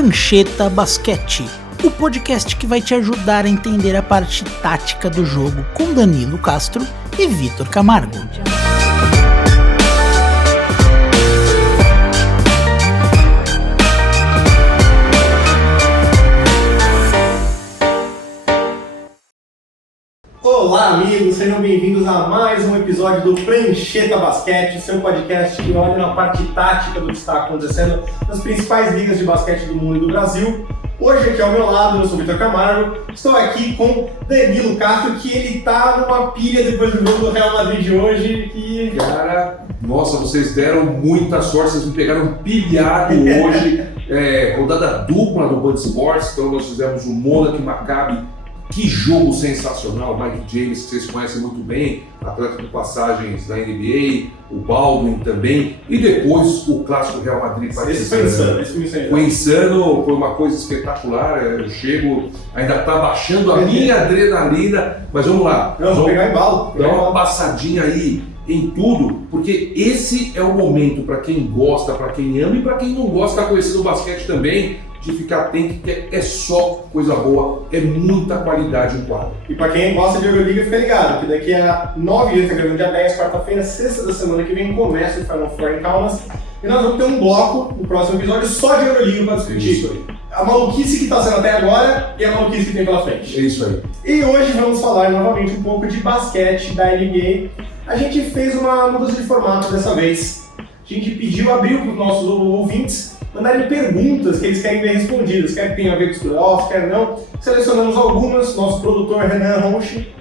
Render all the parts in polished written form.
Prancheta Basquete, o podcast que vai te ajudar a entender a parte tática do jogo com Danilo Castro e Vitor Camargo. Olá amigos, sejam bem-vindos a mais um episódio do Prancheta Basquete, seu podcast que olha na parte tática do que está acontecendo nas principais ligas de basquete do mundo e do Brasil. Hoje aqui ao meu lado, eu sou o Vitor Camargo, estou aqui com Danilo Castro, que ele tá numa pilha depois do jogo do Real Madrid de hoje. E... Cara, nossa, vocês deram muita sorte, vocês me pegaram pilhado hoje. Rodada dupla no Band Sports, então nós fizemos o Mônaco e Maccabi. Que jogo sensacional, Mike James, que vocês conhecem muito bem, atleta com passagens da NBA, o Baldwin também, e depois o clássico Real Madrid Partizan. Foi insano, foi uma coisa espetacular. Eu chego, ainda tá baixando a minha adrenalina, mas vamos lá. Vamos pegar embalo. Dá uma passadinha aí em tudo, porque esse é o momento para quem gosta, para quem ama e para quem não gosta, tá conhecendo o basquete também, de ficar atento, que é só coisa boa, é muita qualidade em quadro. E pra quem gosta de Euroliga, fica ligado, que daqui a 9 dias, tá gravando dia 10, quarta-feira, sexta da semana que vem, começa o Final Four em Kaunas, e nós vamos ter um bloco no próximo episódio só de Euroliga pra discutir a maluquice que tá sendo até agora e a maluquice que tem pela frente. É isso aí. E hoje vamos falar novamente um pouco de basquete da NBA. A gente fez uma mudança de formato dessa vez. A gente abriu para os nossos ouvintes mandarem perguntas que eles querem ver respondidas, quer que tenha a ver com os playoffs, quer não. Selecionamos algumas, nosso produtor Renan Ronchi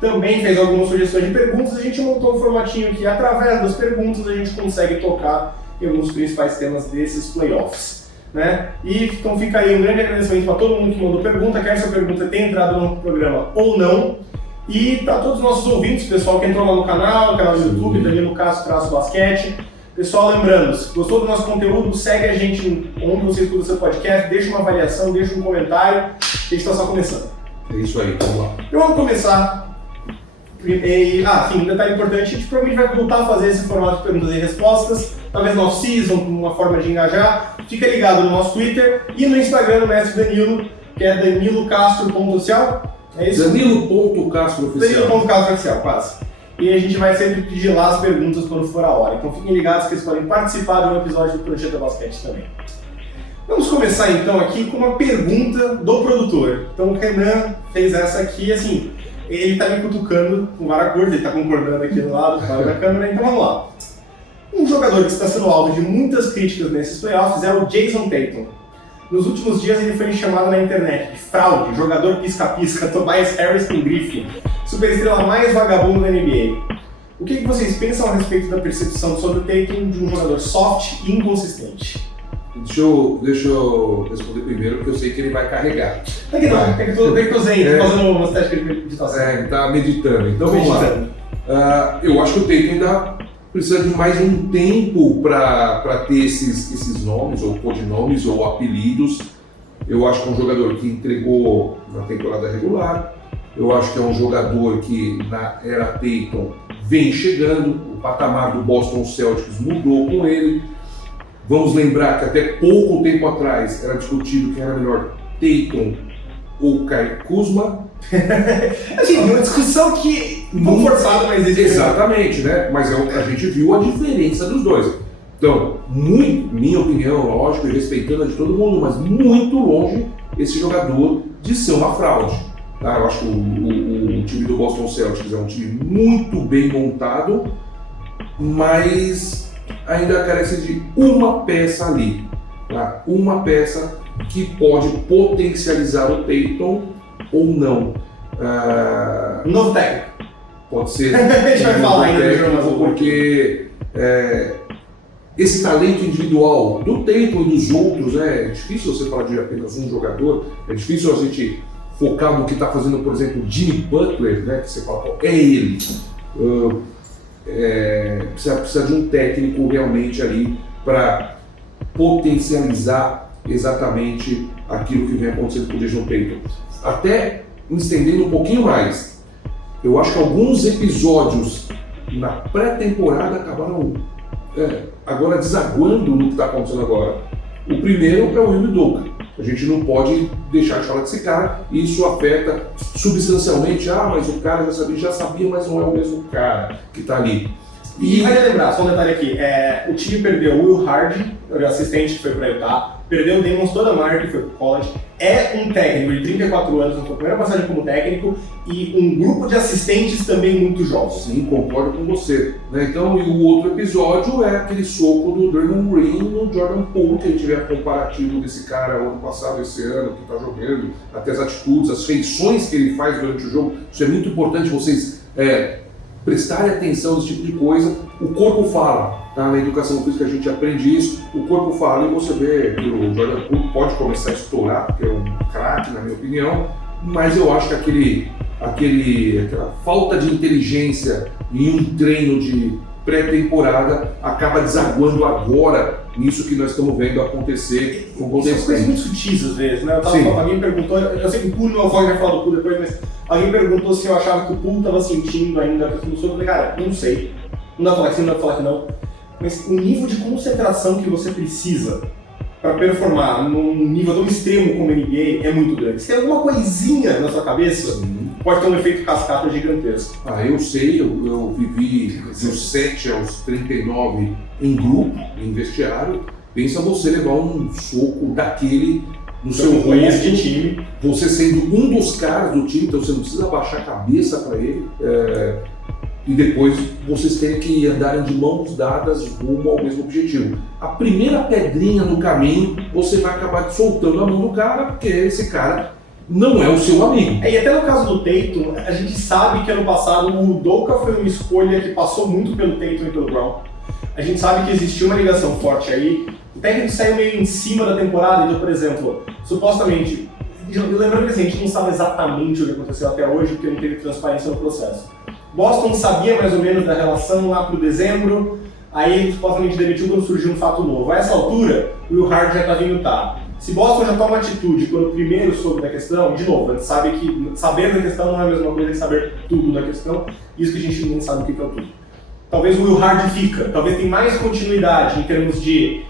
também fez algumas sugestões de perguntas. A gente montou um formatinho que, através das perguntas, a gente consegue tocar em alguns dos principais temas desses playoffs, né? E então fica aí um grande agradecimento para todo mundo que mandou pergunta, quer sua pergunta tenha entrado no programa ou não. E para todos os nossos ouvintes, pessoal que entrou lá no canal do YouTube, Danilo Castro Basquete. Pessoal, lembrando, se gostou do nosso conteúdo, segue a gente onde você escuta o seu podcast, deixa uma avaliação, deixa um comentário, a gente está só começando. É isso aí, vamos lá. Então vamos começar. Um detalhe importante, a gente provavelmente vai voltar a fazer esse formato de perguntas e respostas, talvez no off-season, uma forma de engajar. Fica ligado no nosso Twitter e no Instagram do Mestre Danilo, que é danilocastro.oficial. É isso? Danilo.castro.oficial. Danilo.castro.oficial, quase. E a gente vai sempre pedir lá as perguntas quando for a hora. Então fiquem ligados que eles podem participar de um episódio do Prancheta Basquete também. Vamos começar então aqui com uma pergunta do produtor. Então o Renan fez essa aqui, assim, ele tá me cutucando com vara curta, ele tá concordando aqui do lado da câmera, então vamos lá. Um jogador que está sendo alvo de muitas críticas nesses playoffs é o Jason Tatum. Nos últimos dias ele foi chamado na internet de fraude, jogador pisca-pisca, Tobias Harris com grife, superestrela mais vagabundo da NBA. O que vocês pensam a respeito da percepção sobre o Tatum de um jogador soft e inconsistente? Deixa eu responder primeiro, porque eu sei que ele vai carregar. É que não, é que eu tô zen, tô fazendo uma técnica de meditação. Ele tá meditando, então vamos lá. Eu acho que o Tatum ainda precisa de mais um tempo para ter esses nomes, ou codinomes, ou apelidos. Eu acho que é um jogador que entregou na temporada regular. Eu acho que é um jogador que, na era Tatum, vem chegando. O patamar do Boston Celtics mudou com ele. Vamos lembrar que até pouco tempo atrás era discutido quem era melhor, Tatum ou Kyle Kuzma. Assim, uma discussão que não forçada, mas existe. Exatamente, né? Mas a gente viu a diferença dos dois. Então, minha opinião, lógico, e respeitando a de todo mundo, mas muito longe esse jogador de ser uma fraude. Tá? Eu acho que o time do Boston Celtics é um time muito bem montado, mas ainda carece de uma peça ali. Tá? Uma peça que pode potencializar o Tatum ou não. Novo técnico. Pode ser. A gente vai falar ainda do porque esse talento individual do Tatum e dos outros, é difícil você falar de apenas um jogador, é difícil a gente focar no que está fazendo, por exemplo, Jimmy Butler, né, que você fala, é ele. Precisa de um técnico realmente ali para potencializar exatamente aquilo que vem acontecendo com o Jason Tatum. Até me estendendo um pouquinho mais, eu acho que alguns episódios na pré-temporada acabaram agora desaguando no que está acontecendo agora. O primeiro é o Ime Udoka. A gente não pode deixar de falar desse cara, e isso afeta substancialmente. Mas o cara já sabia, mas não é o mesmo cara que está ali. E vale lembrar, só um detalhe aqui, o time perdeu o Will Hard, o assistente que foi para Utah, perdeu o Damon Stoudemire, que foi para o college, é um técnico de 34 anos, na sua primeira passagem como técnico, e um grupo de assistentes também muito jovens. Sim, concordo com você. Né? Então, e o outro episódio é aquele soco do Draymond Green no Jordan Poole, que a gente vê a comparativo desse cara ano passado, esse ano, que está jogando, até as atitudes, as feições que ele faz durante o jogo. Isso é muito importante vocês prestarem atenção nesse tipo de coisa. O corpo fala, tá? Na educação física a gente aprende isso, o corpo fala, e você vê que o Jordan Poole pode começar a estourar, porque é um craque, na minha opinião, mas eu acho que aquela falta de inteligência em um treino de pré-temporada acaba desaguando agora nisso que nós estamos vendo acontecer com o Golden State. São coisas muito sutis às vezes, né? Alguém perguntou, eu sei que o Poole não vai falar do Poole depois, mas alguém perguntou se eu achava que o Poole estava sentindo ainda a questão do soco. Eu falei, cara, não sei. Não dá pra falar que sim, não dá pra falar que não. Mas o nível de concentração que você precisa para performar num nível tão extremo como o NBA é muito grande. Se tem alguma coisinha na sua cabeça, pode ter um efeito cascata gigantesco. Eu sei, eu vivi dos 7 aos 39 em grupo, em vestiário. Pensa você levar um soco daquele no seu rosto, de time, você sendo um dos caras do time, então você não precisa abaixar a cabeça para ele. E depois vocês têm que andarem de mãos dadas rumo ao mesmo objetivo. A primeira pedrinha no caminho, você vai acabar soltando a mão do cara, porque esse cara não é o seu amigo. E até no caso do Tatum, a gente sabe que ano passado o Udoka foi uma escolha que passou muito pelo Tatum e pelo Brown. A gente sabe que existiu uma ligação forte aí. O técnico saiu meio em cima da temporada, então, por exemplo, supostamente, lembrando que assim, a gente não sabe exatamente o que aconteceu até hoje, porque não teve transparência no processo. Boston sabia mais ou menos da relação lá pro dezembro, aí supostamente demitiu quando surgiu um fato novo. A essa altura, o Will Hard já estava em Utah. Se Boston já toma atitude quando primeiro soube da questão, de novo, a gente sabe que saber da questão não é a mesma coisa que saber tudo da questão, isso que a gente não sabe o que é o tudo. Talvez o Will Hard fica, talvez tenha mais continuidade em termos de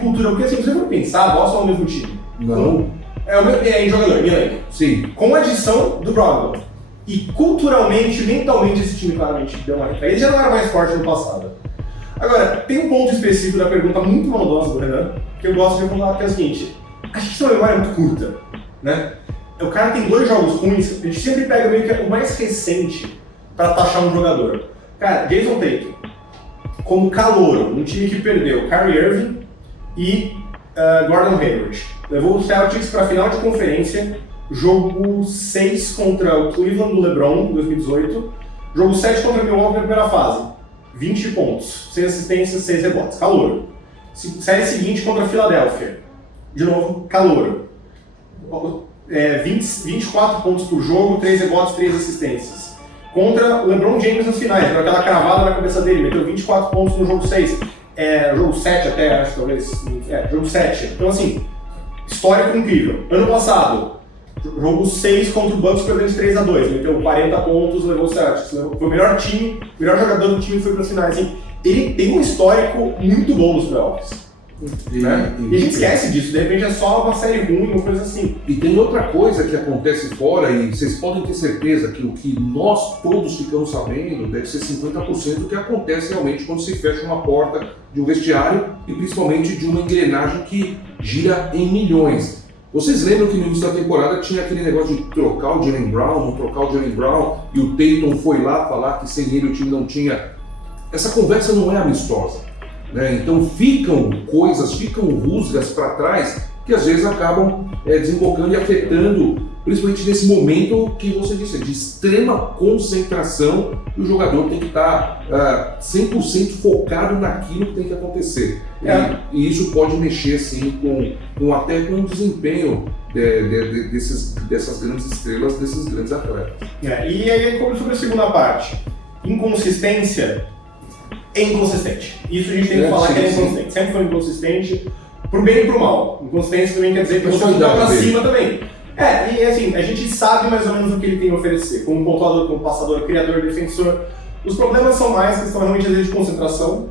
cultura, porque assim, se você for pensar, Boston é o mesmo time. Não. É em jogador, em elenco. Sim. Com a adição do Brogdon. E culturalmente, mentalmente, esse time claramente deu uma recaída. Ele já não era mais forte no passado. Agora, tem um ponto específico da pergunta muito maldosa do Renan, que eu gosto de falar, que é o seguinte: a gente tem uma memória muito curta, né? O cara tem 2 jogos ruins, a gente sempre pega meio que o mais recente para taxar um jogador. Cara, Jason Tatum, como calouro, um time que perdeu Kyrie Irving e Gordon Hayward, levou o Celtics para a final de conferência, jogo 6 contra o Cleveland do LeBron, em 2018, jogo 7 contra o Milwaukee na primeira fase, 20 pontos, 6 assistências, 6 rebotes, calouro. Série seguinte contra a Filadélfia, de novo, calouro. 24 pontos por jogo, 3 rebotes, 3 assistências. Contra o LeBron James nas finais, deu aquela cravada na cabeça dele, meteu 24 pontos no jogo 6. Jogo 7 até, acho que talvez. Jogo 7. Então assim, histórico incrível. Ano passado, jogo 6 contra o Bucks, perdendo de 3-2, meteu 40 pontos, levou o Celtics. Foi o melhor time, o melhor jogador do time foi para as finais. Assim, ele tem um histórico muito bom nos playoffs. Né? E a gente esquece disso, de repente é só uma série ruim, uma coisa assim. E tem outra coisa que acontece fora, e vocês podem ter certeza que o que nós todos ficamos sabendo deve ser 50% do que acontece realmente quando se fecha uma porta de um vestiário e principalmente de uma engrenagem que gira em milhões. Vocês lembram que no início da temporada tinha aquele negócio de trocar o Jaylen Brown, não trocar o Jaylen Brown, e o Tatum foi lá falar que sem ele o time não tinha. Essa conversa não é amistosa. Né? Então ficam rusgas para trás que às vezes acabam desembocando e afetando, principalmente nesse momento que você disse, de extrema concentração, e o jogador tem que estar 100% focado naquilo que tem que acontecer. E isso pode mexer sim, até com o desempenho dessas grandes estrelas, desses grandes atletas. E aí, como sobre a segunda parte, inconsistência. É inconsistente. Isso a gente tem que falar que é inconsistente. Sempre foi inconsistente, pro bem e pro mal. Inconsistência também quer dizer que você não dá pra cima também. E assim, a gente sabe mais ou menos o que ele tem a oferecer, como pontuador, como passador, criador, defensor. Os problemas são mais questão realmente às vezes de concentração,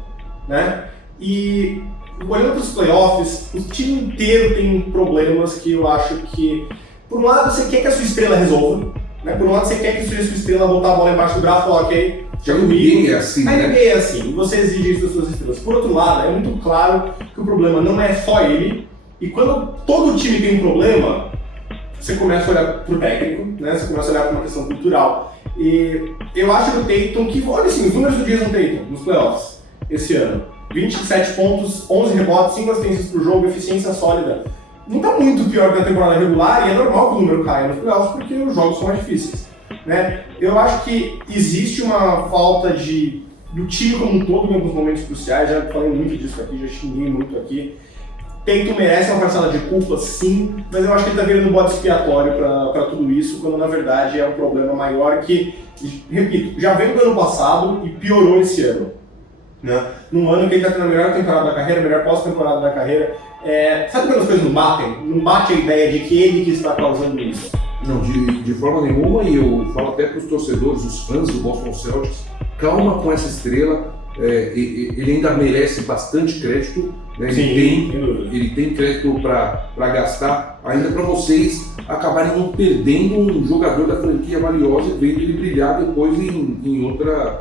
né? E olhando para os playoffs, o time inteiro tem problemas que eu acho que, por um lado, você quer que a sua estrela resolva, né? Por um lado, você quer que a sua estrela botar a bola embaixo do braço e falar, ok, Já o NBA é assim, a né? NBA é assim, e você exige isso das suas estrelas. Por outro lado, é muito claro que o problema não é só ele, e quando todo time tem um problema, você começa a olhar para o técnico, né? Você começa a olhar para uma questão cultural. E eu acho que o Tatum, que olha assim, os números do Jason Tatum nos playoffs esse ano, 27 pontos, 11 rebotes, 5 assistências por jogo, eficiência sólida. Não está muito pior que na temporada regular, e é normal que o número caia nos playoffs porque os jogos são mais difíceis, né? Eu acho que existe uma falta do time como um todo em alguns momentos cruciais, já falei muito disso aqui, já xinguei muito aqui. Tatum merece uma parcela de culpa, sim, mas eu acho que ele está virando um bode expiatório para tudo isso, quando na verdade é um problema maior que, repito, já veio do ano passado e piorou esse ano. Né? Num ano que ele está tendo a melhor temporada da carreira, a melhor pós-temporada da carreira. Sabe quando as coisas não batem? Não bate a ideia de que ele que está causando isso. Não, de forma nenhuma, e eu falo até para os torcedores, os fãs do Boston Celtics, calma com essa estrela, ele ainda merece bastante crédito, né? Sim, ele tem crédito para gastar, ainda para vocês acabarem não perdendo um jogador da franquia valiosa e vendo ele brilhar depois em outra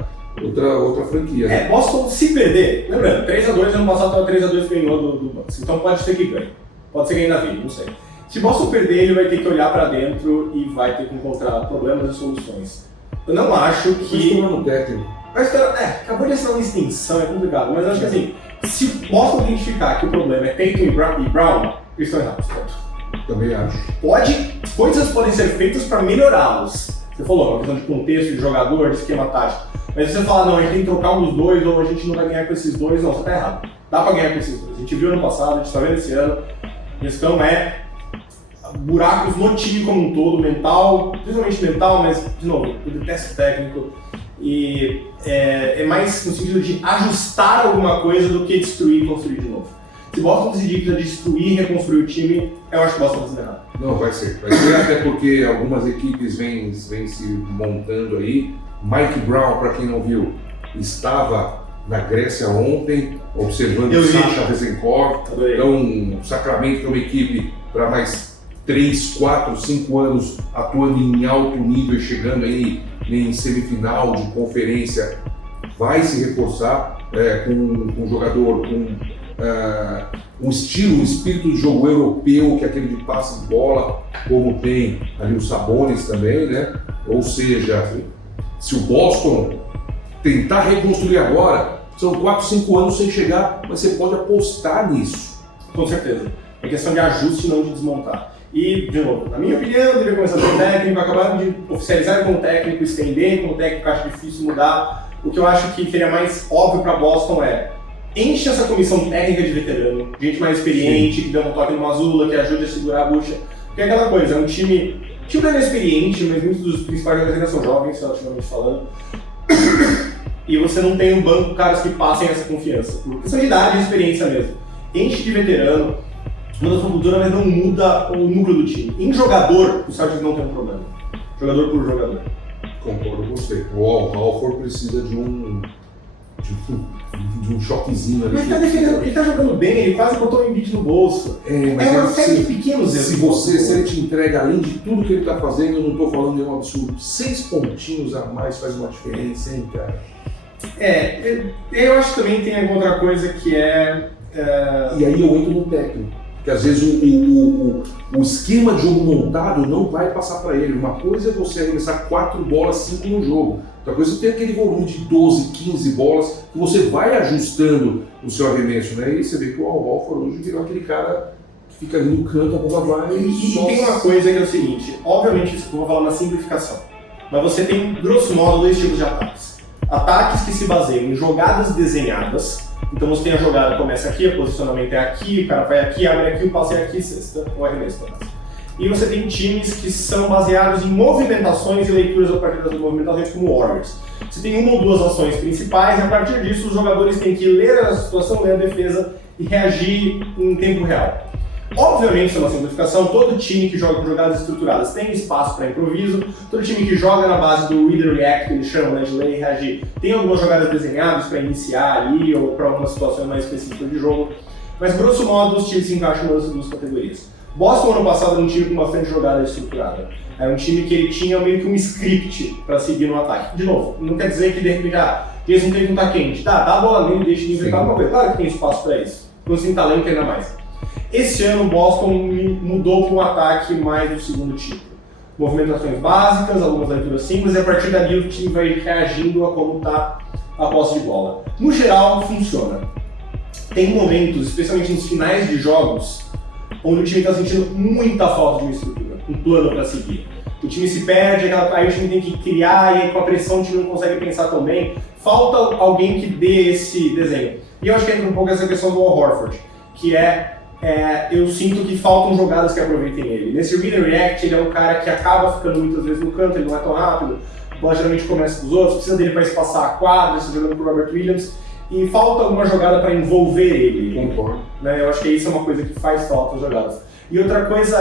franquia. Né? Boston se perder, lembrando, 3-2, ano passado 3-2 ganhou do Bucks, então pode ser que ganhe, pode ser que ainda vive, não sei. Se Boston perder, ele vai ter que olhar para dentro e vai ter que encontrar problemas e soluções. Eu não acho que... acabou de assinar uma extensão, é complicado, mas eu acho que assim, se Boston identificar que o problema é Tatum e Brown, eles estão errados, ponto. Também acho. Coisas podem ser feitas para melhorá-los. Você falou, uma questão de contexto, de jogador, de esquema tático. Mas se você falar, não, a gente tem que trocar um dos dois, ou a gente não vai ganhar com esses dois, não, você tá errado. Dá para ganhar com esses dois. A gente viu ano passado, a gente está vendo esse ano. A questão é buracos no time como um todo, mental, principalmente mental, mas, de novo, eu detesto técnico. E é mais no sentido de ajustar alguma coisa do que destruir e construir de novo. Se Boston decidir que destruir e reconstruir o time, eu acho que Boston vai fazer errado. Não, vai ser até porque algumas equipes vêm se montando aí. Mike Brown, para quem não viu, estava na Grécia ontem, observando o Sasha Vezenkov. Então, o Sacramento, que é uma equipe para mais 3, 4, 5 anos atuando em alto nível e chegando aí em semifinal de conferência, vai se reforçar com um jogador com um estilo, um espírito de jogo europeu, que é aquele de passe de bola, como tem ali o Sabonis também, né? Ou seja, se o Boston tentar reconstruir agora, são 4, 5 anos sem chegar, mas você pode apostar nisso. Com certeza. É questão de ajuste, não de desmontar. E, de novo, na minha opinião, deveria começar como técnico, acabar de oficializar como técnico, estender como técnico, acho difícil mudar. O que eu acho que seria mais óbvio para Boston é enche essa comissão técnica de veterano, gente mais experiente, que dê um toque no Mazzulla, que ajude a segurar a bucha. Porque é aquela coisa, é um time não é experiente, mas muitos dos principais jogadores são jovens, relativamente falando. E você não tem no banco caras que passem essa confiança, por questão de idade e experiência mesmo. Enche de veterano, muda a sua cultura, mas não muda o núcleo do time. Em jogador, o Celtics não tem um problema. Jogador por jogador. Concordo com você. O Al Horford precisa de um choquezinho ali. Mas ele tá jogando bem, ele quase botou o Embiid no bolso. Mas uma série de pequenos erros. Se ele te entrega, além de tudo que ele tá fazendo, eu não tô falando de um absurdo, 6 pontinhos a mais faz uma diferença, hein, cara? Eu acho que também tem outra coisa que é... E aí eu entro no técnico. Porque às vezes o esquema de jogo montado não vai passar para ele. Uma coisa é você arremessar 4 bolas, 5 no jogo. Outra coisa é ter aquele volume de 12, 15 bolas que você vai ajustando o seu arremesso, né? E você vê que o Al Horford hoje virou aquele cara que fica ali no canto, a bola vai... E tem uma coisa que é o seguinte, obviamente isso eu vou falar uma simplificação, mas você tem, grosso modo, 2 tipos de ataques. Ataques que se baseiam em jogadas desenhadas. Então você tem a jogada, começa aqui, o posicionamento é aqui, o cara vai aqui, abre aqui, o passe é aqui, cesta, o arremesso para trás. E você tem times que são baseados em movimentações e leituras a partir das movimentações, como o Warriors. Você tem 1 ou 2 ações principais e a partir disso os jogadores têm que ler a situação, ler a defesa e reagir em tempo real. Obviamente, isso é uma simplificação, todo time que joga com jogadas estruturadas tem espaço para improviso, todo time que joga na base do read and react, que eles chamam, né, de ler e reagir, tem algumas jogadas desenhadas para iniciar ali ou para algumas situações mais específicas de jogo. Mas, grosso modo, os times se encaixam nessas duas categorias. Boston, ano passado, era um time com bastante jogada estruturada. Era um time que ele tinha meio que um script para seguir no ataque. De novo, não quer dizer que, de repente, Jason Tatum tá quente. Dá a bola nele e deixa ele inventar alguma coisa. Claro que tem espaço para isso. Quando você tem talento, ainda mais. Esse ano, o Boston mudou para um ataque mais do segundo tipo. Movimentações básicas, algumas leituras simples, e a partir dali o time vai reagindo a como está a posse de bola. No geral, funciona. Tem momentos, especialmente nos finais de jogos, onde o time está sentindo muita falta de uma estrutura, um plano para seguir. O time se perde, aí o time tem que criar, e aí com a pressão o time não consegue pensar tão bem. Falta alguém que dê esse desenho. E eu acho que entra um pouco essa questão do Al Horford, que eu sinto que faltam jogadas que aproveitem ele. Nesse Read and React, ele é um cara que acaba ficando muitas vezes no canto, ele não é tão rápido, a bola geralmente começa com os outros, precisa dele para espaçar a quadra, está jogando pro Robert Williams, e falta alguma jogada para envolver ele. Concordo. Né? Eu acho que isso é uma coisa que faz falta as jogadas. E outra coisa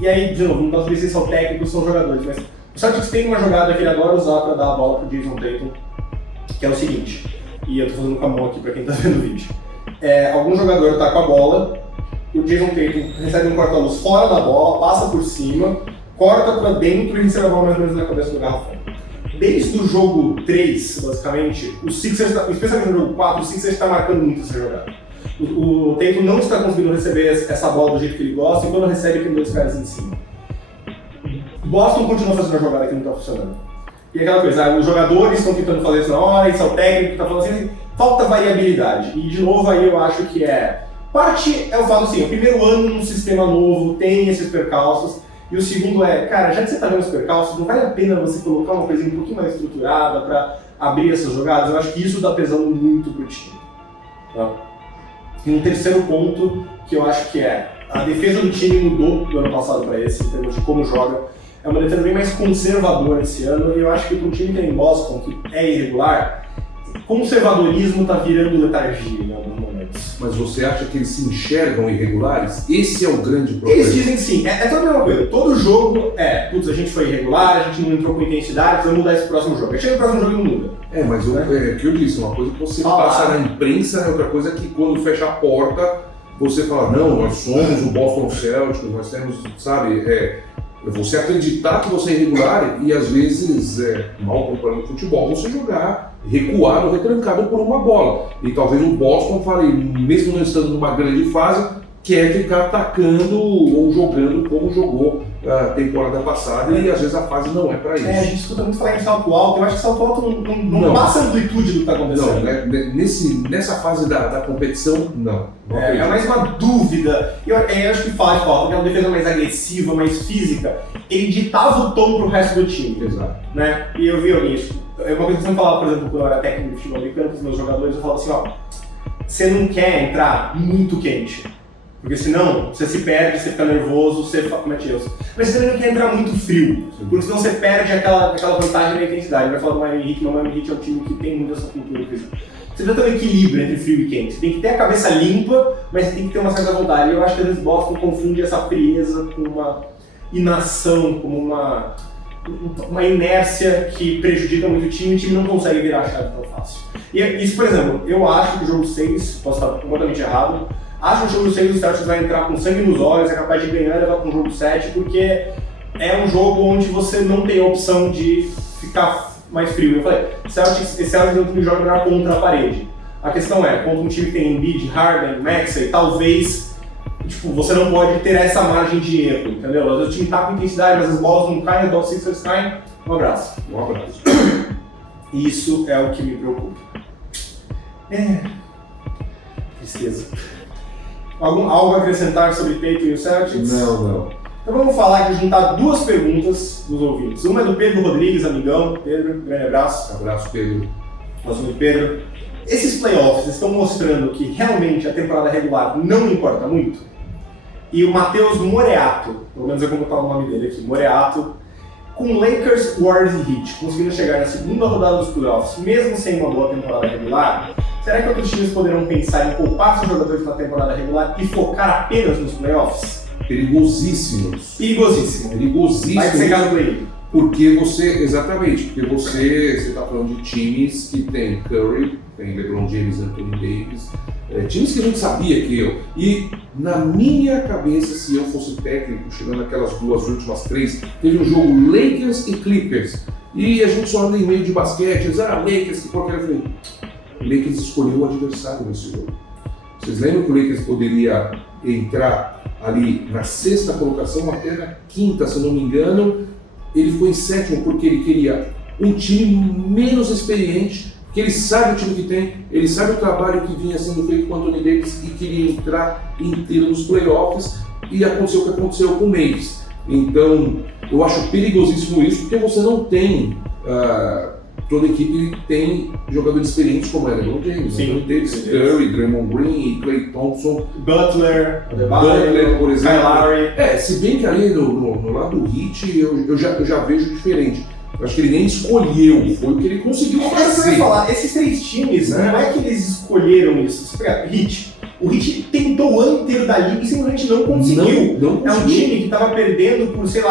e aí, de novo, não posso dizer se são técnicos, são jogadores, mas o Celtics tem uma jogada que ele adora usar para dar a bola pro Jason Tatum, que é o seguinte, e eu tô fazendo com a mão aqui para quem tá vendo o vídeo. Algum jogador tá com a bola, o Jason Tatum recebe um corta-luz fora da bola, passa por cima, corta para dentro e recebe a bola mais ou menos na cabeça do garrafão. Desde o jogo 3, basicamente, os Sixers, especialmente no jogo 4, o Sixers está marcando muito essa jogada. O Tatum não está conseguindo receber essa bola do jeito que ele gosta, e quando recebe tem dois caras em cima. Boston continua fazendo a jogada que não está funcionando. E aquela coisa, os jogadores estão tentando fazer isso na hora, isso é o técnico que está falando assim, falta variabilidade. E de novo aí eu acho que parte é o fato assim, o primeiro ano num sistema novo tem esses percalços, e o segundo cara, já que você está vendo os percalços, não vale a pena você colocar uma coisa um pouquinho mais estruturada para abrir essas jogadas? Eu acho que isso está pesando muito pro time. Tá? E um terceiro ponto que eu acho que a defesa do time mudou do ano passado para esse, em termos de como joga. É uma defesa bem mais conservadora esse ano, e eu acho que para um time que é em Boston, que é irregular, conservadorismo está virando letargia em alguns momentos. Mas você acha que eles se enxergam irregulares? Esse é o grande problema. Eles dizem que sim. Toda a mesma coisa. Todo jogo a gente foi irregular, a gente não entrou com intensidade, precisa mudar esse próximo jogo. Aí chega no próximo jogo e não muda. Mas o que eu disse, uma coisa que você passa na imprensa, outra coisa é que quando fecha a porta, você fala, não, nós somos o Boston Celtics, nós temos, sabe, você acreditar que você é irregular e às vezes, mal comparando futebol, você jogar recuado, retrancado por uma bola. E talvez o Boston, mesmo não estando numa grande fase, quer ficar atacando ou jogando como jogou a temporada passada, e às vezes a fase não é para isso. A gente escuta muito falar em salto alto, eu acho que salto alto não passa a amplitude do que está acontecendo. Não, nessa fase da competição, não. É mais uma dúvida. Eu acho que faz falta, porque é uma defesa mais agressiva, mais física. Ele ditava o tom pro resto do time. Exato. Né? E eu vi isso. É uma coisa que eu sempre falava, por exemplo, quando eu era técnico de futebol americano com os meus jogadores, eu falava assim, você não quer entrar muito quente. Porque senão você se perde, você fica nervoso, você comete erros. Mas você também não quer entrar muito frio, porque senão você perde aquela vantagem da intensidade. Vai falar do Miami Heat, mas o Miami Heat é um time que tem muito essa cultura. Você precisa ter um equilíbrio entre frio e quente. Você tem que ter a cabeça limpa, mas você tem que ter uma certa vontade. E eu acho que às vezes Boston confunde essa frieza com uma inação, com uma inércia que prejudica muito o time, e o time não consegue virar a chave tão fácil. E isso, por exemplo, eu acho que o jogo 6, posso estar completamente errado, acho que o jogo 6 do Celtics vai entrar com sangue nos olhos, é capaz de ganhar e levar para um jogo 7, porque é um jogo onde você não tem a opção de ficar mais frio. Eu falei, esse Celtics é um time que joga contra a parede. A questão contra um time que tem Embiid, Harden, Maxey, talvez você não pode ter essa margem de erro, entendeu? Às vezes o time tá com intensidade, mas as bolas não caem, os Sixers caem. Um abraço. Isso é o que me preocupa. Tristeza. Algo a acrescentar sobre Tatum e o Celtics? Não. Então vamos falar aqui, juntar duas perguntas dos ouvintes. Uma é do Pedro Rodrigues, amigão. Pedro, grande abraço. Abraço, Pedro. Nosso amigo Pedro. Esses playoffs estão mostrando que realmente a temporada regular não importa muito? E o Matheus Moreato, pelo menos é como está o nome dele aqui, Moreato, com Lakers, Warriors e Heat conseguindo chegar na segunda rodada dos playoffs, mesmo sem uma boa temporada regular, será que outros times poderão pensar em poupar seus jogadores na temporada regular e focar apenas nos playoffs? Perigosíssimos. Vai secar no play. Porque você está falando de times que tem Curry, tem LeBron James, Anthony Davis, times que a gente sabia que eu. E na minha cabeça, se eu fosse técnico, chegando naquelas duas últimas 3, teve um jogo Lakers e Clippers. E a gente só anda em meio de basquete, Lakers, que porcaria. Eu falei, o Lakers escolheu o adversário nesse jogo. Vocês lembram que o Lakers poderia entrar ali na 6ª colocação até na 5ª, se não me engano? Ele ficou em 7º porque ele queria um time menos experiente, que ele sabe o time que tem, ele sabe o trabalho que vinha sendo feito com o Anthony Davis e queria entrar inteiro nos playoffs, e aconteceu o que aconteceu com o Mavis. Então, eu acho perigosíssimo isso, porque você não tem, toda equipe tem jogadores experientes como LeBron James, Anthony Davis, Curry, Draymond Green, Klay Thompson, Butler, por exemplo. Kyle Lowry. Se bem que ali no lado do Heat eu já vejo diferente. Eu acho que ele nem escolheu, foi o que ele conseguiu fazer. Eu ia falar, esses 3 times, não é que eles escolheram isso. Você pega o Heat tentou o ano inteiro da liga e simplesmente não conseguiu. Não é um time que estava perdendo por, 5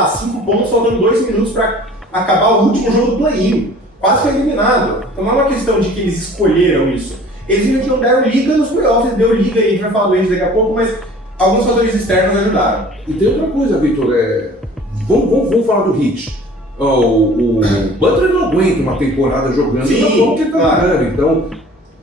pontos, faltando 2 minutos para acabar o último jogo do play-in. Quase foi eliminado. Então não é uma questão de que eles escolheram isso. Eles viram que não deram liga nos playoffs, deu liga aí, a gente vai falar deles daqui a pouco, mas alguns fatores externos ajudaram. E tem outra coisa, Vitor, vamos falar do Heat. O Butler não aguenta uma temporada jogando na forma que ele está jogando. Então,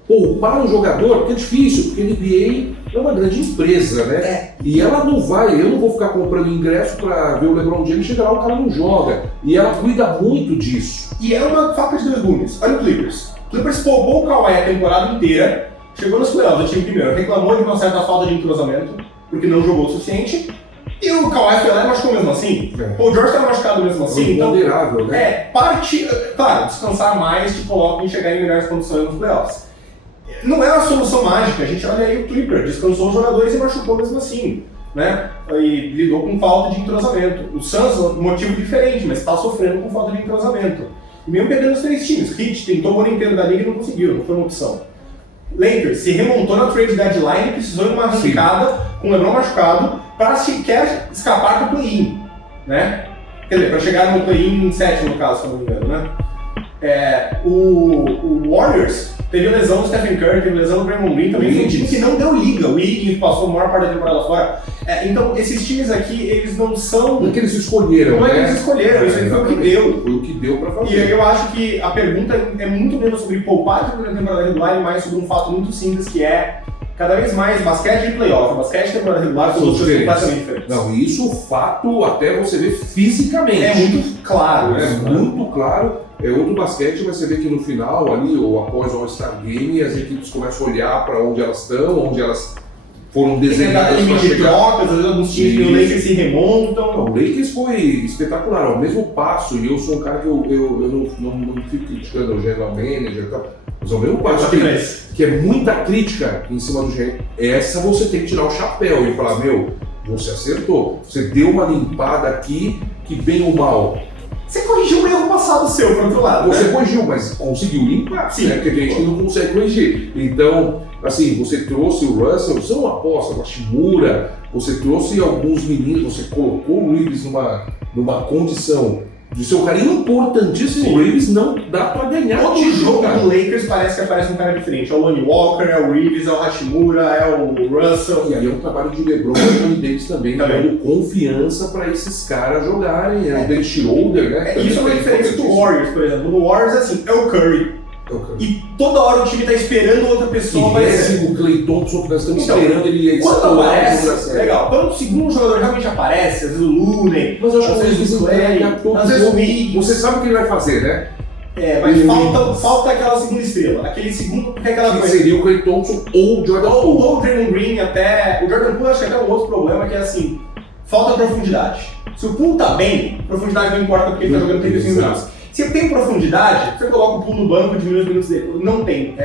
poupar um jogador, porque é difícil, porque a NBA é uma grande empresa, né? E ela não vai, eu não vou ficar comprando ingresso para ver o LeBron James chegar lá, o cara não joga. E ela cuida muito disso. E é uma faca de 2 gumes. Olha o Clippers. O Clippers poupou o Kawhi a temporada inteira, chegou nos playoffs, o time primeiro reclamou de uma certa falta de entrosamento, porque não jogou o suficiente. E o Kawhi foi lá e machucou mesmo assim. O George estava machucado mesmo assim. Então, né? Claro, descansar mais te coloca em chegar em melhores condições nos playoffs. Não é uma solução mágica. A gente olha aí o Clipper, descansou os jogadores e machucou mesmo assim, né? E lidou com falta de entrosamento. O Suns, um motivo diferente, mas está sofrendo com falta de entrosamento. E mesmo perdendo os 3 times. Heat tentou o ano inteiro da liga e não conseguiu, não foi uma opção. Lakers se remontou na trade deadline e precisou de uma arrancada com o LeBron machucado para sequer escapar do play-in, né? Quer dizer, para chegar no play-in em 7º, no caso, se não me engano, né? O Warriors teve lesão do Stephen Curry, teve lesão do Draymond Green, também foi um time que não deu liga. O Wiggins passou a maior parte da temporada fora. Então, esses times aqui, eles não são... Não é que eles escolheram, Não é que eles escolheram, isso aí foi o que deu. Foi o que deu pra fazer. E eu acho que a pergunta é muito menos sobre poupar a temporada regular e mais sobre um fato muito simples, que é cada vez mais basquete e playoff. Basquete e temporada regular são duas coisas completamente diferentes. Não, isso o fato até você vê fisicamente. É muito claro. Muito claro. É outro basquete, mas você vê que no final ali, ou após o All-Star Game, as equipes começam a olhar para onde elas estão, onde elas foram desenhadas para chegar. Trocas, às vezes alguns times do Lakers se remontam. O Lakers foi espetacular, ao mesmo passo, e eu sou um cara que eu não fico criticando o general manager e tal, mas ao mesmo passo que é muita crítica em cima do general, essa você tem que tirar o chapéu e falar, você acertou, você deu uma limpada aqui, que bem ou mal. Você corrigiu o erro passado seu, por outro lado. Você corrigiu, mas conseguiu limpar, sim, né? Porque tem gente que não consegue corrigir. Então, assim, você trouxe o Russell, você não aposta, o Hashimura, você trouxe alguns meninos, você colocou o Reeves numa condição de ser um cara importantíssimo. O Reeves não dá pra ganhar. Todo jogo do Lakers parece que aparece um cara diferente. É o Lonnie Walker, é o Reeves, é o Hashimura, é o Russell. E aí é um trabalho de LeBron e Anthony Davis também, dando confiança para esses caras jogarem. O Dennis Schroeder, né? Isso é uma diferença do Warriors, por exemplo. No Warriors, assim, é o Curry. E toda hora o time tá esperando outra pessoa aparecer. O Klay Thompson, que nós estamos esperando ele. Quando aparece, legal. Quando o segundo jogador realmente aparece, às vezes o Looney, mas eu acho que às vezes o Clay, às vezes o Wiggins. Você sabe o que ele vai fazer, né? Mas falta aquela segunda estrela. Aquele segundo, porque aquela que coisa. Seria o Klay Thompson ou o Jordan Poole. Ou o Draymond Green até. O Jordan Poole acho que até um outro problema, que é assim, falta profundidade. Se o Poole tá bem, profundidade não importa porque ele tá jogando 35 minutos. Se tem profundidade, você coloca o Poole no banco e diminui os minutos dele. Não tem.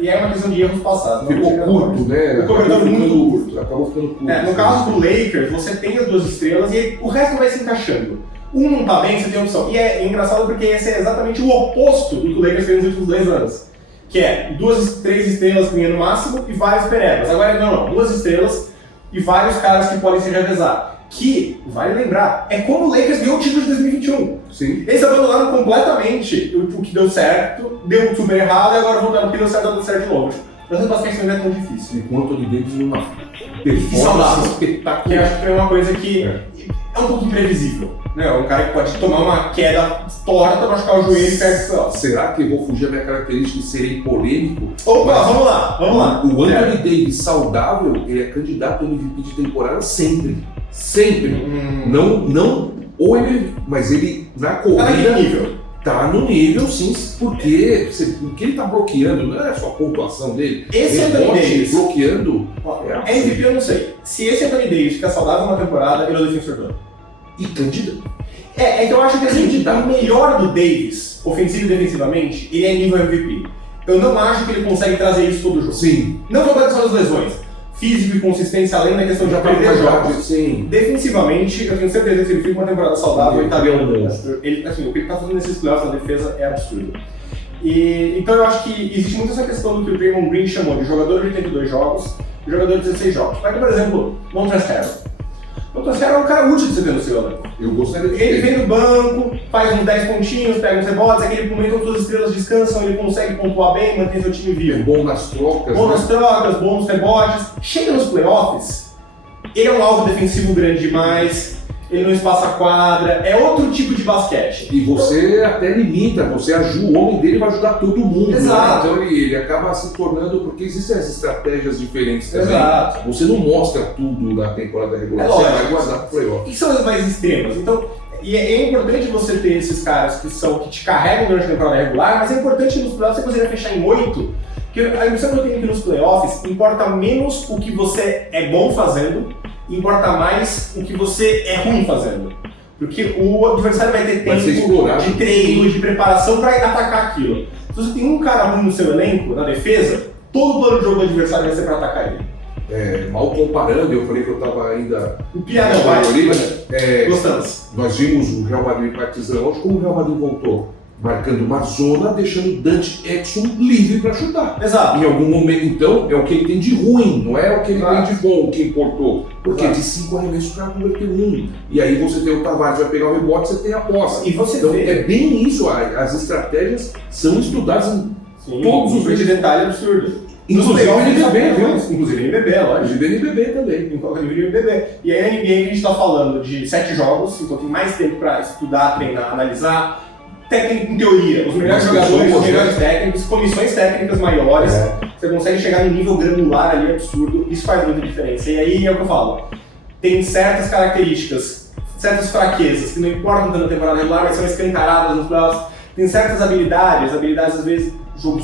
E é uma questão de erros passados. Ficou curto, né? Ficou muito curto. Acabou ficando curto. No caso do Lakers, você tem as 2 estrelas e o resto vai se encaixando. Um não tá bem, você tem opção. E é engraçado porque esse é exatamente o oposto do que o Lakers fez nos últimos 2 anos. Que é 3 estrelas que no máximo e vários perebas. Agora não. 2 estrelas e vários caras que podem se revezar. Que, vale lembrar, é como o Lakers ganhou o título de 2021. Sim. Eles abandonaram completamente o que deu certo, deu super errado e agora voltaram porque deu certo de novo. Mas o basquete não é tão difícil. Enquanto o Anthony Davis numa saudável. espetacular. Que eu acho que é uma coisa que é um pouco imprevisível. Né? Um cara que pode tomar uma queda torta, machucar o joelho e perde o Será que eu vou fugir da minha característica de serem polêmico? Opa, vamos lá. O Anthony Davis saudável, ele é candidato ao MVP de temporada sempre. Sempre. Não ou ele, mas ele na corrida tá naquele nível. Tá no nível, sim, porque o que ele tá bloqueando não é só a pontuação dele. Esse Anthony Davis bloqueando. É MVP, eu não sei. Se esse Anthony Davis ficar saudável na temporada, ele é o defensor do ano. E candidato. É que eu acho que assim, o melhor do Davis, ofensivo e defensivamente, ele é nível MVP. Eu não acho que ele consegue trazer isso todo jogo. Sim. Não vou falar só das lesões. Físico e consistência, além da questão de aprender jogos. Sim. Defensivamente, eu tenho certeza que se ele fica uma temporada saudável, ele tá bem. Ele, assim, o que ele tá fazendo nesses playoffs na defesa é absurdo. Então eu acho que existe muito essa questão do que o Draymond Green chamou de jogador de 82 jogos e jogador de 16 jogos. Pega, por exemplo, Montrezl Harrell. O Montrezl Harrell é um cara útil de você ter no seu elenco. Eu gostaria de Ele vem do banco, faz uns 10 pontinhos, pega uns rebotes, aquele momento onde as estrelas descansam, ele consegue pontuar bem, mantém seu time vivo. bom nas trocas. Bom nas trocas, bom nos rebotes. Chega nos playoffs, ele é um alvo defensivo grande demais, ele não espaça a quadra, é outro tipo de basquete. E você até limita, você ajuda, o homem dele vai ajudar todo mundo. Exato. Né? Então ele acaba se tornando, porque existem as estratégias diferentes também. Exato. Você não mostra tudo na temporada regular, você vai guardar pro playoff. E são as mais extremas. Então, é importante você ter esses caras que te carregam durante a temporada regular, mas é importante nos playoffs você conseguir fechar em 8, porque a impressão que eu tenho que nos playoffs importa menos o que você é bom fazendo, importa mais o que você é ruim fazendo. Porque o adversário vai ter tempo de treino, de preparação para atacar aquilo. Se você tem um cara ruim no seu elenco, na defesa, todo o plano de jogo do adversário vai ser para atacar ele. Mal comparando, eu falei que eu estava ainda... O piada gostamos. Nós vimos o Real Madrid Partizan, olha como o Real Madrid voltou. Marcando uma zona, deixando Dante Exum livre para chutar. Exato. Em algum momento, então, é o que ele tem de ruim, não é o que ele tem de bom, o que importou. Porque de 5 arremessos para converter 1. E aí você tem o Tavares, vai pegar o rebote, você tem a posse. E você então vê... é bem isso, as estratégias são estudadas em todos os níveis de detalhe absurdo. Inclusive NBB, viu? Inclusive NBB, lógico. Inclusive NBB também. Inclusive NBB. E aí a NBA a gente está falando de 7 jogos, então tem mais tempo para estudar, treinar, analisar. Técnico em teoria, os melhores jogadores, os melhores técnicos, comissões técnicas maiores, você consegue chegar num nível granular ali absurdo, isso faz muita diferença. E aí é o que eu falo, tem certas características, certas fraquezas que não importam tanto na temporada regular, mas são escancaradas nos playoffs. Tem certas habilidades às vezes, o jogo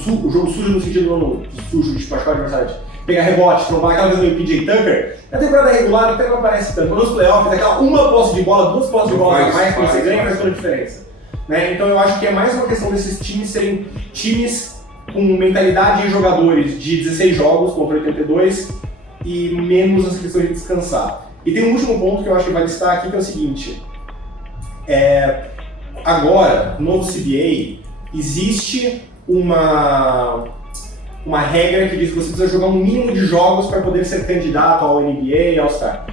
sujo no sentido não sujo de machucar o adversário, pegar rebote, trombar aquela coisa meio PJ Tucker. Na temporada regular até não aparece tanto, mas nos playoffs, aquela uma posse de bola, 2 posses de bola a mais que você ganha faz toda a diferença. Né? Então eu acho que é mais uma questão desses times serem times com mentalidade de jogadores de 16 jogos contra 82 e menos as questões de descansar. E tem um último ponto que eu acho que vai listar aqui, que é o seguinte. Agora, no novo CBA, existe uma regra que diz que você precisa jogar um mínimo de jogos para poder ser candidato ao NBA e ao All-Star.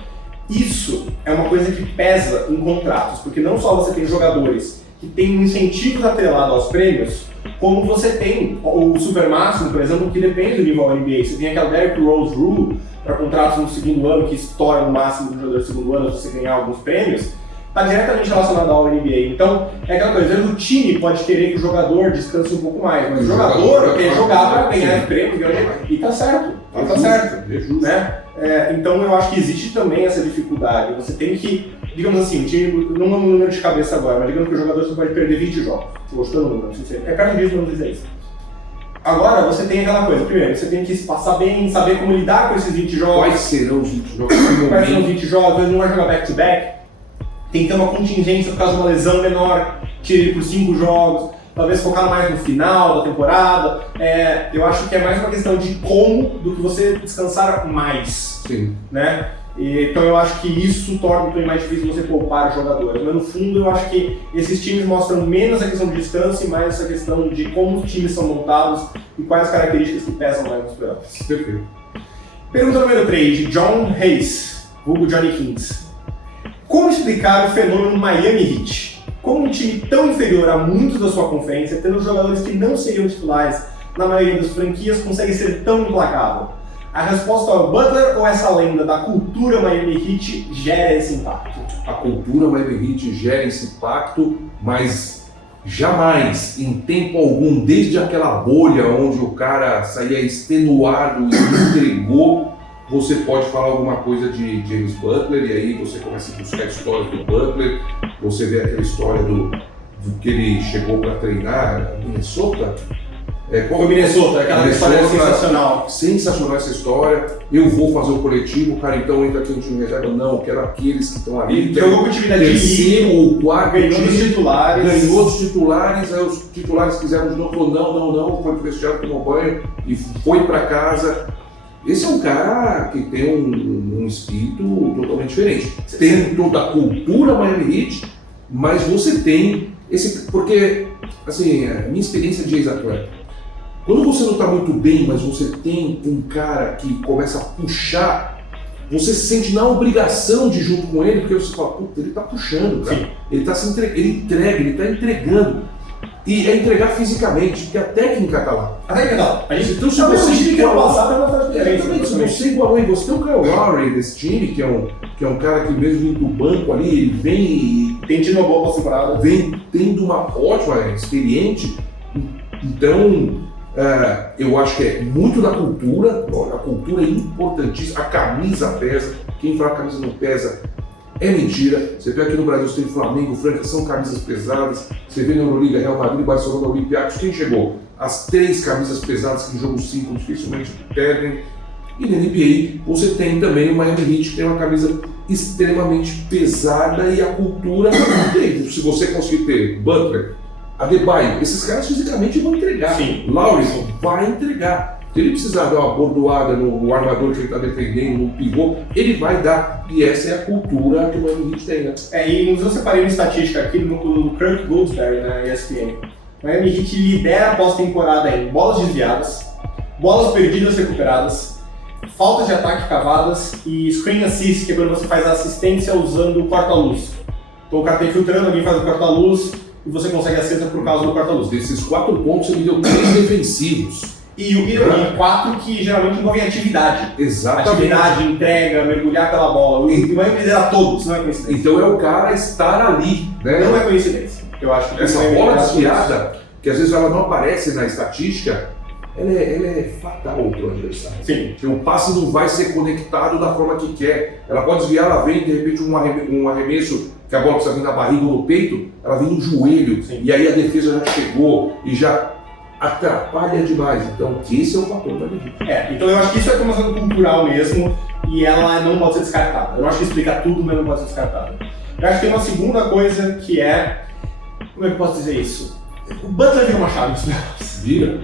Isso é uma coisa que pesa em contratos, porque não só você tem jogadores que têm incentivos atrelados aos prêmios, como você tem o super máximo, por exemplo, que depende do nível NBA. Você tem aquela Derrick Rose Rule para contratos no segundo ano, que estoura no máximo do jogador do segundo ano se você ganhar alguns prêmios, está diretamente relacionado ao NBA. Então, é aquela coisa, às vezes o time pode querer que o jogador descanse um pouco mais, mas o jogador quer jogar para ganhar prêmios, e tá certo, tá certo. Né? Então eu acho que existe também essa dificuldade. Você tem que, digamos assim, o time, não é um número de cabeça agora, mas digamos que o jogador você pode perder 20 jogos. Estou gostando do número, não sei se é perto disso, vamos dizer isso. Agora você tem aquela coisa, primeiro, você tem que se passar bem, saber como lidar com esses 20 jogos. Quais serão os 20 jogos? Quais serão os 20 jogos, às vezes não vai jogar back-to-back. Tem que ter uma contingência por causa de uma lesão menor, tira ele por 5 jogos, talvez focar mais no final da temporada. Eu acho que é mais uma questão de como do que você descansar mais. Sim. Né? Então eu acho que isso torna também mais difícil você poupar jogadores. Mas no fundo eu acho que esses times mostram menos a questão de descanso e mais essa questão de como os times são montados e quais características que pesam mais nos playoffs. Perfeito. Pergunta número 3, de John Hayes, vulgo Johnny Kings. Como explicar o fenômeno Miami Heat? Como um time tão inferior a muitos da sua conferência, tendo jogadores que não seriam titulares na maioria das franquias, consegue ser tão implacável? A resposta é o Butler ou essa lenda da cultura Miami Heat gera esse impacto? A cultura Miami Heat gera esse impacto, mas jamais, em tempo algum, desde aquela bolha onde o cara saía extenuado e entregou, você pode falar alguma coisa de James Butler, e aí você começa a buscar a história do Butler, você vê aquela história do que ele chegou para treinar em Minnesota. Foi Minnesota, aquela história sensacional. Sensacional essa história. Eu vou fazer o coletivo, cara, então entra aqui no time reserva. Não, eu quero aqueles que estão ali. Ele jogou com o time da terceiro ou quarto ganhou time, dos titulares. Ganhou dos titulares, aí os titulares quiseram de novo, falou não, foi pro vestiário, tomou banho e foi para casa. Esse é um cara que tem um espírito totalmente diferente. Tem toda a cultura Miami Heat, mas você tem esse... Porque, assim, a minha experiência de ex-atleta, quando você não está muito bem, mas você tem um cara que começa a puxar, você se sente na obrigação de ir junto com ele, porque você fala, puta, ele está puxando, cara. Ele está entregando. E é entregar fisicamente, porque a técnica está lá. A técnica está lá. Então, se você quer passar, se você igualou aí, você tem o Kyle Lowry desse time, que é um cara que mesmo vindo do banco ali, ele vem e tem tido uma boa pós-temporada. Vem tendo uma ótima experiente. Então, eu acho que é muito da cultura, a cultura é importantíssima, a camisa pesa, quem fala que a camisa não pesa é mentira. Você vê aqui no Brasil, você tem Flamengo, Franca, são camisas pesadas, você vê na Euroliga, Real Madrid, Barcelona, Olympiacos, quem chegou? As 3 camisas pesadas que em jogo 5 dificilmente perdem. E na NBA você tem também o Miami Heat, que tem uma camisa extremamente pesada e a cultura tem. Se você conseguir ter Butler, Adebayo, esses caras fisicamente vão entregar. Sim. Lowry vai entregar. Se ele precisar dar uma bordoada no armador que ele está defendendo, no pivô, ele vai dar. E essa é a cultura que o Miami Heat tem, né? E eu separei uma estatística aqui do Kirk Goldsberry na ESPN. O Miami Heat lidera a pós-temporada em bolas desviadas, bolas perdidas recuperadas, faltas de ataque cavadas e screen assist, que é quando você faz a assistência usando o corta-luz. Então o cara está infiltrando, alguém faz o corta-luz e você consegue acertar por causa do corta-luz. Desses 4 pontos, ele deu 3 defensivos. E 4 que geralmente envolvem atividade. Exatamente. Atividade, entrega, mergulhar pela bola. O Miami lidera todos, não é coincidência. Então é o cara estar ali, né? Não é coincidência. Eu acho que essa bola desviada, que às vezes ela não aparece na estatística, ela é fatal para o adversário. Sim. Porque o passe não vai ser conectado da forma que quer. Ela pode desviar, ela vem, de repente, um arremesso que a bola precisa vir na barriga ou no peito, ela vem no joelho. Sim. E aí a defesa já chegou e já atrapalha demais. Então, esse é o fator da medida. Então eu acho que isso é uma coisa cultural mesmo e ela não pode ser descartada. Eu não acho que explica tudo, mas não pode ser descartada. Eu acho que tem uma segunda coisa que é... Como é que eu posso dizer isso? O Butler vira uma chave nos playoffs. Vira.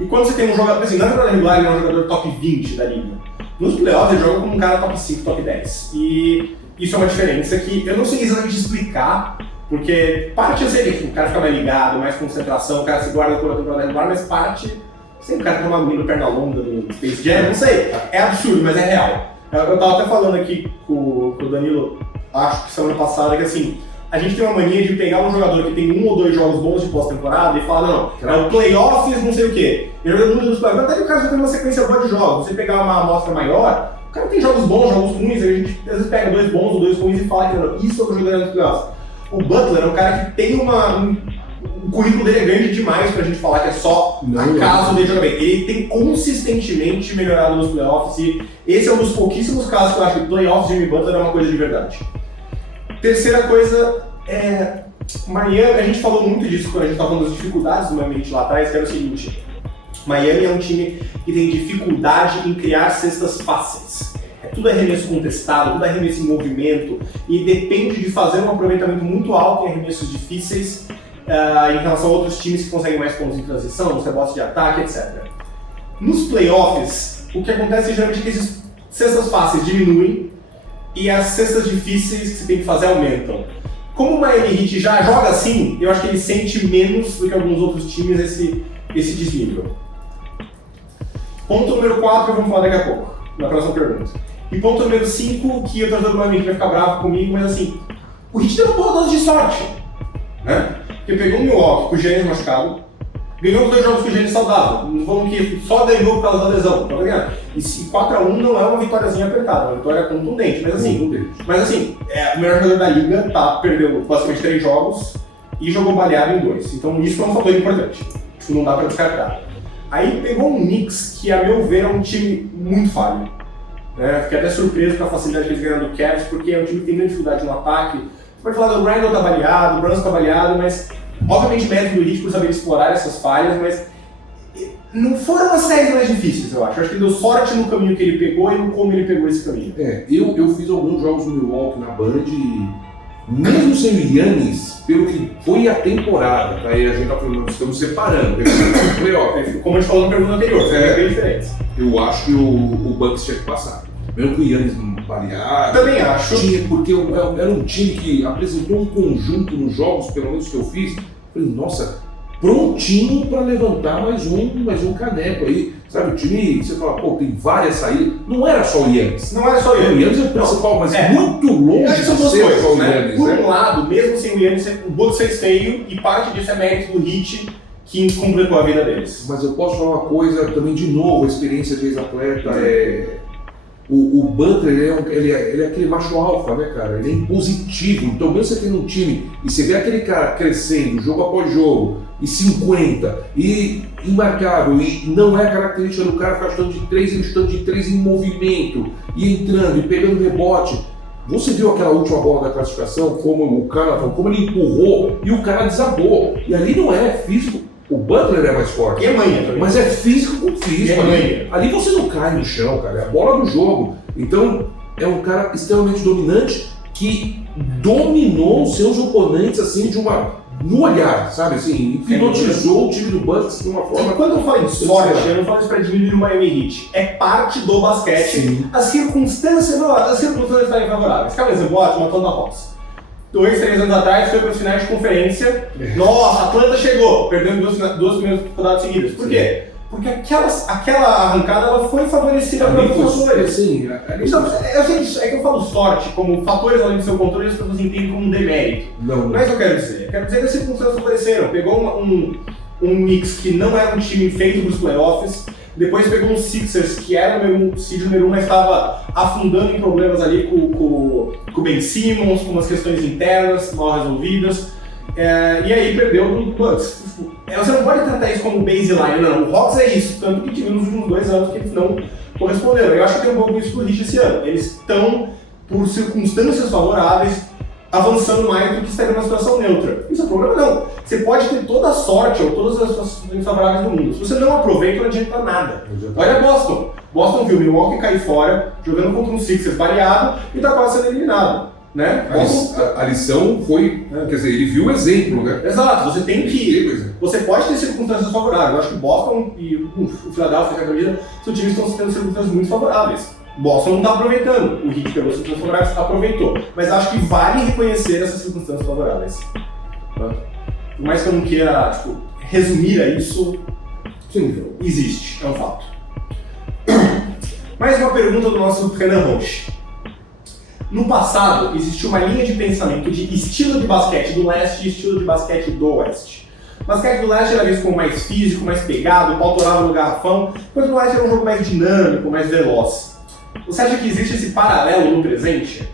E quando você tem um jogador, assim, na temporada regular ele é um jogador top 20 da liga. Nos playoffs ele joga como um cara top 5, top 10. E isso é uma diferença que eu não sei exatamente explicar, porque parte eu sei que o cara fica mais ligado, mais concentração, o cara se guarda por a temporada regular, mas parte, sei, o cara tem uma menina perna longa no Space Jam, não sei. É absurdo, mas é real. Eu tava até falando aqui com o Danilo, acho que semana passada, que assim, a gente tem uma mania de pegar um jogador que tem 1 ou 2 jogos bons de pós-temporada e falar, não, é o playoffs, não sei o quê. Ele joga muito nos playoffs, até que o cara já tem uma sequência boa de jogos. Você pegar uma amostra maior, o cara tem jogos bons, jogos ruins, a gente às vezes pega 2 bons ou 2 ruins e fala que não, isso é o jogador nos playoffs. O Butler é um cara que tem o currículo dele é grande demais pra gente falar que é só acaso dele jogar bem. Ele tem consistentemente melhorado nos playoffs e esse é um dos pouquíssimos casos que eu acho que playoffs de Jimmy Butler é uma coisa de verdade. Terceira coisa é Miami, a gente falou muito disso quando a gente estava falando das dificuldades do Miami Heat lá atrás, que era o seguinte: Miami é um time que tem dificuldade em criar cestas fáceis. Tudo é arremesso contestado, tudo é arremesso em movimento e depende de fazer um aproveitamento muito alto em arremessos difíceis em relação a outros times que conseguem mais pontos em transição, nos rebotes de ataque, etc. Nos playoffs, o que acontece geralmente é que esses cestas fáceis diminuem e as cestas difíceis que você tem que fazer aumentam. Como o Miami Heat já joga assim, eu acho que ele sente menos do que alguns outros times esse desnível. Ponto número 4, vamos falar daqui a pouco, na próxima pergunta. E ponto número 5, que o torcedor do Miami Heat vai ficar bravo comigo, mas assim, o Heat deu uma boa dose de sorte, né? Porque pegou o Milwaukee com o Giannis machucado, Ganhou os 2 jogos com o Giannis saudável. Não vamos que só ganhou por causa da lesão, tá ligado? E 4x1 não é uma vitóriazinha apertada, é uma vitória contundente. Mas assim, o melhor jogador da liga perdeu basicamente 3 jogos e jogou baleado em 2. Então isso é um fator importante. Isso não dá pra descartar. Aí pegou um Knicks que, a meu ver, é um time muito falho. Fiquei até surpreso com a facilidade que eles ganharam do Cavs, porque é um time que tem muita dificuldade no ataque. Você pode falar do Randall tá baleado, o Brunson tá baleado, mas obviamente mérito do Heat por saber explorar essas falhas, mas não foram as séries mais difíceis, eu acho. Eu acho que ele deu sorte no caminho que ele pegou e no como ele pegou esse caminho. Eu fiz alguns jogos no Milwaukee na Band e mesmo sem o Giannis, pelo que foi a temporada, aí a gente tá falando, nós estamos separando, como a gente falou na pergunta anterior, é bem diferente. Eu acho que o Bucks tinha que passar. Mesmo com o Giannis baleado. Também acho. Porque era um time que apresentou um conjunto nos jogos, pelo menos que eu fiz. Falei, nossa, prontinho para levantar mais um caneco aí. Sabe, o time, você fala, pô, tem várias saídas. Não era só o Giannis. Não era só o Giannis. O Giannis é o principal, mas muito longe de ser só o Giannis. Por um lado, mesmo sem o Giannis, o Bucks fez feio e parte disso é mérito do Heat que complicou a vida deles. Mas eu posso falar uma coisa também, de novo, a experiência de ex-atleta O Butler, ele é aquele macho alfa, né, cara? Ele é impositivo. Então, mesmo você tendo um time e você vê aquele cara crescendo, jogo após jogo, e 50, e imarcável, e não é a característica do cara ficar chutando de 3, ele chutando de 3 em movimento, e entrando, e pegando rebote. Você viu aquela última bola da classificação, como ele empurrou, e o cara desabou. E ali não é físico. O Butler é mais forte. E é manha também. Mas é físico com físico. Ali você não cai no chão, cara. É a bola do jogo. Então, é um cara extremamente dominante que dominou os seus oponentes, assim, no olhar, sabe? Assim, hipnotizou o time do Bucks de uma forma... E quando eu falo de sorte, eu não falo isso pra diminuir o Miami Heat. É parte do basquete. Sim. As circunstâncias estarem favoráveis. Cara, exemplo, ótimo, Atlanta Hawks. 2, 3 anos atrás foi para os finais de conferência. Nossa, Atlanta chegou, perdendo duas primeiras rodadas seguidas. Por quê? Porque aquela arrancada ela foi favorecida pelos fatores. Sim, então, é que eu falo sorte como fatores além do seu controle, as pessoas entendem como um demérito. Não. Mas eu quero dizer que as circunstâncias favoreceram. Pegou um Knicks que não era um time feito para os playoffs. Depois pegou um Sixers, que era o seed número 1, mas estava afundando em problemas ali com o Ben Simmons, com umas questões internas mal resolvidas. E aí perdeu do Bucks. Você não pode tratar isso como baseline, não. O Hawks é isso, tanto que tive nos últimos 2 anos que eles não corresponderam. Eu acho que tem um pouco isso do Heat esse ano. Eles estão, por circunstâncias favoráveis, avançando mais do que estar numa situação neutra. Isso é um problema não. Você pode ter toda a sorte ou todas as situações favoráveis do mundo. Se você não aproveita, não adianta nada. Olha Boston. Boston viu Milwaukee cair fora, jogando contra um Sixers baleado e tá quase sendo eliminado. Né? A lição foi, quer dizer, ele viu o exemplo, né? Exato, você tem que... Você pode ter circunstâncias favoráveis. Eu acho que Boston e o Philadelphia são times que estão tendo circunstâncias muito favoráveis. Boston não está aproveitando, o Heat pegou circunstâncias favoráveis, aproveitou. Mas acho que vale reconhecer essas circunstâncias favoráveis. Por mais que eu não queira resumir a isso, sim, existe, é um fato. Mais uma pergunta do nosso Renan Roche. No passado, existiu uma linha de pensamento de estilo de basquete do leste e estilo de basquete do oeste. O basquete do leste era visto como mais físico, mais pegado, o pau torava no garrafão, enquanto o oeste era um jogo mais dinâmico, mais veloz. Você acha que existe esse paralelo no presente?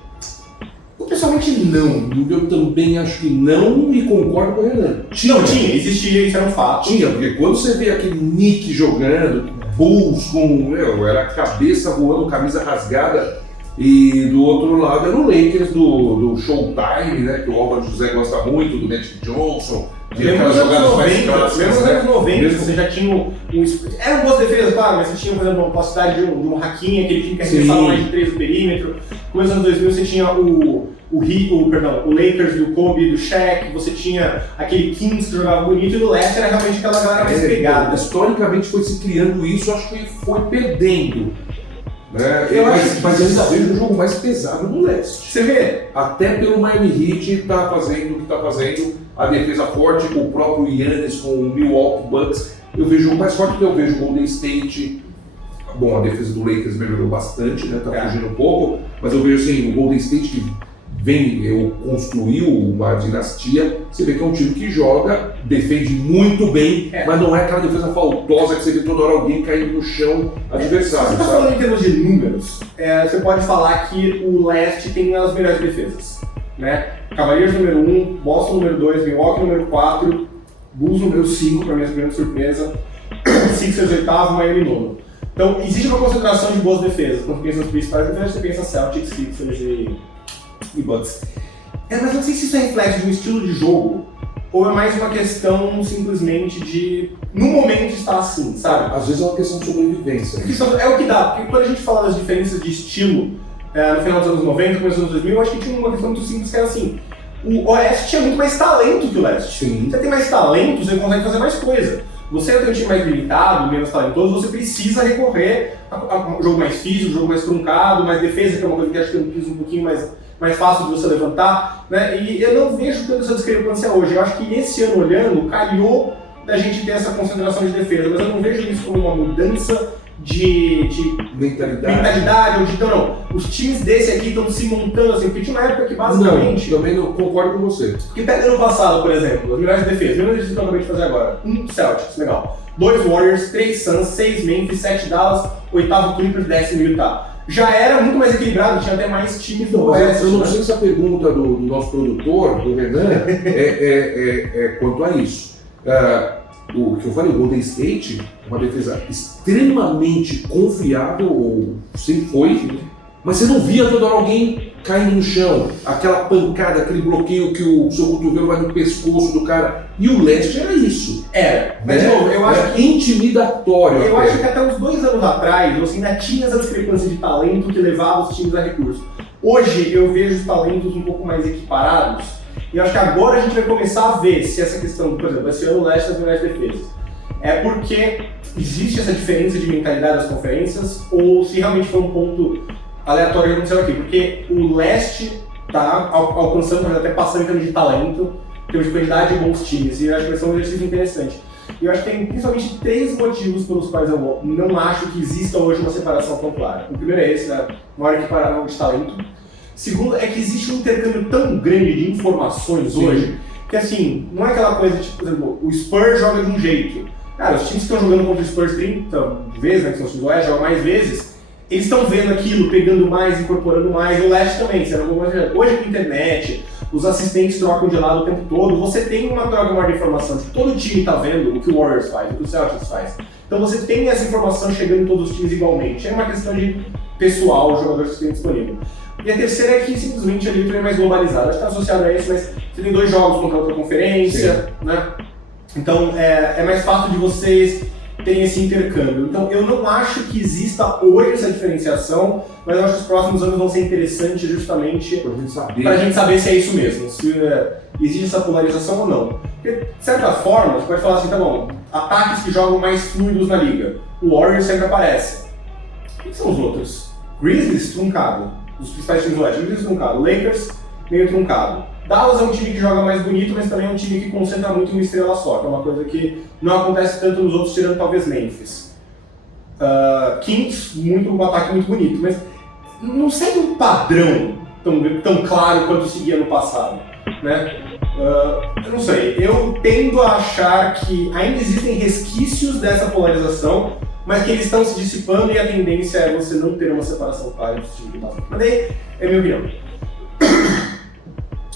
Eu pessoalmente não. Eu também acho que não e concordo com o Renan. Existia, isso era um fato. Tinha, porque quando você vê aquele Knick jogando, Bulls era a cabeça voando, camisa rasgada, e do outro lado era o Lakers do Showtime, né, que o Álvaro José gosta muito, do Magic Johnson. Mesmo nos anos 90, você já tinha eram boas defesas, claro, mas você tinha, por exemplo, uma capacidade de uma raquinha, aquele time que arremessava mais de 3 do perímetro. Nos anos 2000 você tinha o Lakers do Kobe, do Shaq, você tinha aquele Kings que jogava bonito, e no leste era realmente aquela galera mais pegada. Historicamente foi se criando isso, acho que foi perdendo. Né? Mas eu ainda vejo um jogo mais pesado no leste. Você vê? Até pelo Miami Heat tá fazendo o que está fazendo, a defesa forte, o próprio Giannis com o Milwaukee Bucks. Eu vejo um mais forte que eu vejo o Golden State. Bom, a defesa do Lakers melhorou bastante, né? Tá fugindo um pouco, mas eu vejo assim, o Golden State que vem ou construiu uma dinastia, você vê que é um time que joga, defende muito bem, mas não é aquela defesa faltosa que você vê toda hora alguém caindo no chão adversário. Se você está falando em termos de números, você pode falar que o leste tem as melhores defesas, né? Cavaliers número 1, Boston número 2, Milwaukee número 4, Bulls número 5, para minha grande surpresa, Sixers 8º, Miami 9º. Então, existe uma concentração de boas defesas. Quando você pensa nos principais defesas, você pensa Celtics, Sixers e Bucks. Mas não sei se isso é reflexo de um estilo de jogo ou é mais uma questão simplesmente de, no momento, estar assim, sabe? Às vezes é uma questão de sobrevivência. É o que dá, porque quando a gente fala das diferenças de estilo no final dos anos 90, começo dos anos 2000, eu acho que tinha uma questão muito simples que era assim: o Oeste tinha muito mais talento que o Leste. Sim. Você tem mais talento, você consegue fazer mais coisa. Você tem um time mais limitado, menos talentoso, você precisa recorrer a um jogo mais físico, um jogo mais truncado, mais defesa, que é uma coisa que acho que tem um piso um pouquinho mais fácil de você levantar, né? E eu não vejo tanta essa discrepância hoje. Eu acho que esse ano olhando, calhou da gente ter essa concentração de defesa, mas eu não vejo isso como uma mudança de mentalidade ou de não. Os times desse aqui estão se montando assim, porque tinha uma época que basicamente... Não, também não concordo com você. Porque pega ano passado, por exemplo, as melhores defesas, mesmo que eu acabei de fazer agora. 1 Celtics, legal. 2 Warriors, 3 Suns, 6 Memphis, 7 Dallas, 8º Clippers, 10º Utah. Já era muito mais equilibrado, tinha até mais times do Oeste. Eu não sei se a pergunta do nosso produtor, do Renan, é quanto a isso. O que eu falei, o Golden State, uma defesa extremamente confiável, ou sempre foi, mas você não via toda hora alguém caindo no chão, aquela pancada, aquele bloqueio que o seu cotovelo vai no pescoço do cara. E o Leste era isso. Era. Mas, de novo, eu acho que intimidatório. Eu acho que até uns 2 anos atrás, você ainda tinha essa discrepância de talento que levava os times a recurso. Hoje, eu vejo os talentos um pouco mais equiparados. E eu acho que agora a gente vai começar a ver se essa questão, por exemplo, esse ano o Leste das melhores defesas, é porque existe essa diferença de mentalidade das conferências ou se realmente foi um ponto aleatório que aconteceu aqui. Porque o Leste está alcançando, até passando em termos de talento, em termos de quantidade de bons times, e eu acho que vai ser um exercício interessante. E eu acho que tem principalmente 3 motivos pelos quais eu não acho que exista hoje uma separação tão clara. O primeiro é esse, né? Maior equiparação de talento. Segundo é que existe um intercâmbio tão grande de informações hoje, que assim, não é aquela coisa tipo, por exemplo, o Spurs joga de um jeito. Cara, os times que estão jogando contra o Spurs 30 vezes, né, que são os times do Oeste, jogam mais vezes, eles estão vendo aquilo, pegando mais, incorporando mais, e o Leste também, você não hoje com a internet, os assistentes trocam de lado o tempo todo, você tem uma troca maior de informação, tipo, todo time está vendo o que o Warriors faz, o que o Celtics faz. Então você tem essa informação chegando em todos os times igualmente, é uma questão de pessoal, os jogadores que têm disponível. E a terceira é que simplesmente a liga é mais globalizada. Acho que está associado a isso, mas você tem 2 jogos contra outra conferência, né? Então é mais fácil de vocês terem esse intercâmbio. Então eu não acho que exista hoje essa diferenciação, mas eu acho que os próximos anos vão ser interessantes justamente para a gente saber se é isso mesmo, se existe essa polarização ou não. Porque, de certa forma, você pode falar assim, tá bom, ataques que jogam mais fluidos na liga. O Warriors sempre aparece. O que são os outros? Grizzlies, truncado. Os principais times do Oeste, Grizzlies truncado, Lakers meio truncado. Dallas é um time que joga mais bonito, mas também é um time que concentra muito em uma estrela só, que é uma coisa que não acontece tanto nos outros, tirando talvez Memphis. Kings, um ataque muito bonito, mas não segue um padrão tão claro quanto seguia no passado, né? Eu não sei, eu tendo a achar que ainda existem resquícios dessa polarização, mas que eles estão se dissipando e a tendência é você não ter uma separação clara entre os times do passado. Mas daí é a minha opinião.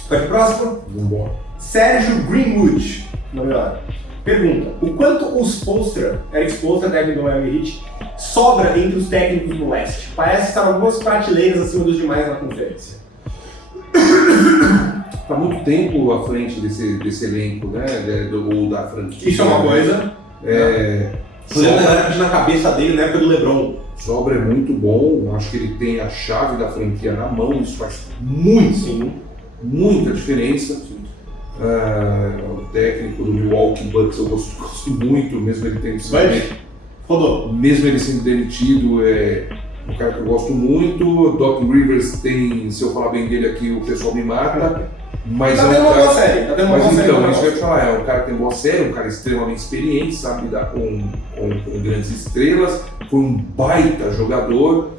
Vai pro próximo? Vamos embora. Sérgio Greenwood, nome lá. Pergunta: o quanto o Spoelstra, Eric Spoelstra, técnico do Miami Heat, sobra entre os técnicos do Leste? Parece estar algumas prateleiras acima dos demais na conferência. Está muito tempo à frente desse elenco, né? Ou da franquia. Isso é uma coisa. Na cabeça dele na época do LeBron. Sobra é muito bom, acho que ele tem a chave da franquia na mão, isso faz muita diferença. O técnico do Milwaukee Bucks eu gosto muito, mesmo ele tendo sendo demitido, é um cara que eu gosto muito. Doc Rivers tem, se eu falar bem dele aqui, o pessoal me mata. Mas tá tendo uma boa série, isso que eu ia falar, é um cara que tem boa série, um cara extremamente experiente, sabe lidar com grandes estrelas, foi um baita jogador.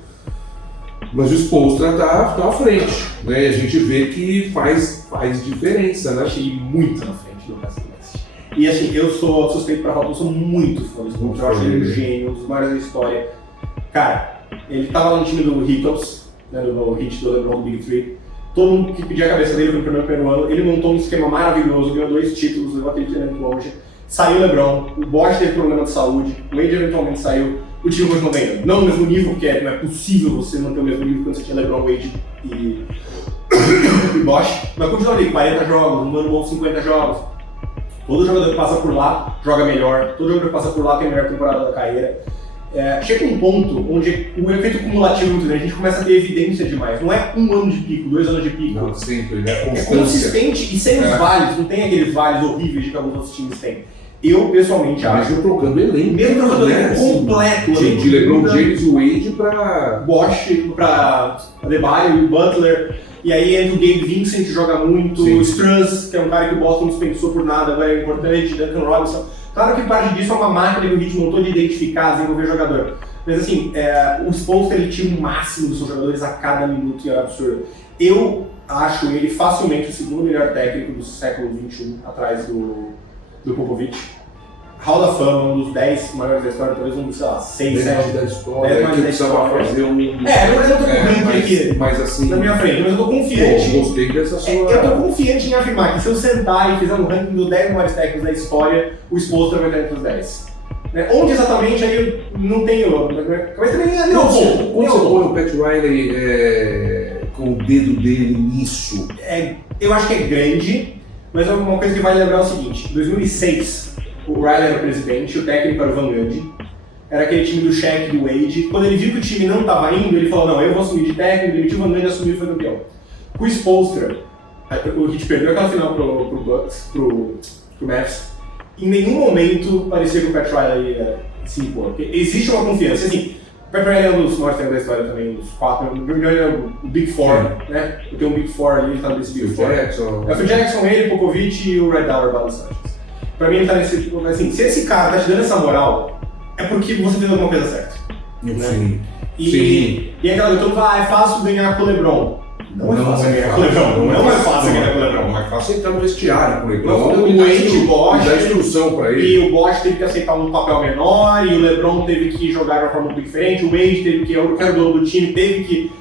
Mas o Spoelstra tá à frente, né? A gente vê que faz diferença, né? Achei muito na frente do resto do West. E assim, eu sou suspeito pra falar, eu sou muito fã do Spoelstra, eu acho ele um gênio, um dos maiores da história. Cara, ele tava no time do Heatles, né, no hit do LeBron Big Three. Todo mundo que pedia a cabeça dele no primeiro ano, ele montou um esquema maravilhoso, ganhou 2 títulos, levou aquele time muito longe. Saiu o LeBron, o Bosh teve problema de saúde, o Wade eventualmente saiu, o time hoje não ganha. Não no mesmo nível, porque não é possível você manter o mesmo nível quando você tinha LeBron, Wade e Bosh, mas continua ali, 40 jogos, um ano bom 50 jogos. Todo jogador que passa por lá joga melhor, todo jogador que passa por lá tem a melhor temporada da carreira. Chega um ponto onde o efeito cumulativo é muito grande, a gente começa a ter evidência demais. Não é 1 ano de pico, 2 anos de pico. Não, sempre, né? É consistente e sem os vales, não tem aqueles vales horríveis de que alguns outros times têm. Eu, pessoalmente, acho. Mesmo trocando elenco. Mesmo trocando elenco completo. De LeBron James e Wade pra Bosh, pra Adebayo e Butler. E aí entra o Gabe Vincent, que joga muito. O Struz, que é um cara que o Boston dispensou por nada, agora é importante. Duncan Robinson. Claro que parte disso é uma máquina que o Heat montou de identificar, desenvolver jogador. Mas assim, o Spoelstra ele tira o máximo dos seus jogadores a cada minuto e é absurdo. Eu acho ele facilmente o segundo melhor técnico do século XXI, atrás do Popovich. Hall da Fama, um dos 10 maiores da história, talvez um dos, sei lá, 6, 7 da história, que precisava fazer um... eu não tô confiante aqui mas assim, na minha frente, mas eu tô confiante. Gostei dessa sua... Eu tô confiante em afirmar que se eu sentar e fizer um ranking dos 10 maiores técnicos da história, o Spoelstra vai estar entre os 10. Onde exatamente, aí eu não tenho... Mas também não Quando você põe o Pat Riley com o dedo dele nisso... Eu acho que é grande, mas uma coisa que vale lembrar é o seguinte, em 2006... O Riley era o presidente, o técnico era o Van Gundy. Era aquele time do Shaq e do Wade. Quando ele viu que o time não estava indo, ele falou, não, eu vou assumir de técnico, demitiu o Van Gundy, assumiu e foi campeão. Com o Spoelstra, o Heat perdeu aquela final pro Bucks, pro Mavs. Em nenhum momento parecia que o Pat Riley ia se impor. Porque existe uma confiança. Assim, o Pat Riley é um dos maiores técnicos da história também, dos 4. O é o Big Four, né? Tem um Big Four ali, ele tá nesse Big Four. É o Phil Jackson, ele, Popovich e o Red Auerbach Sanchez. Pra mim ele tá nesse tipo, assim, se esse cara tá te dando essa moral, é porque você fez alguma coisa certa. Sim. Né? Sim. E aquela coisa, todo mundo fala, é fácil ganhar com o LeBron. Não é fácil ganhar com o LeBron. Não é fácil ganhar com o LeBron. Não é fácil entrar no vestiário com o LeBron. O Wade, o Bosh, dá instrução pra ele. E o Bosh teve que aceitar um papel menor, e o LeBron teve que jogar de uma forma um pouco diferente, o Wade teve que, eu quero o dono do time, teve que...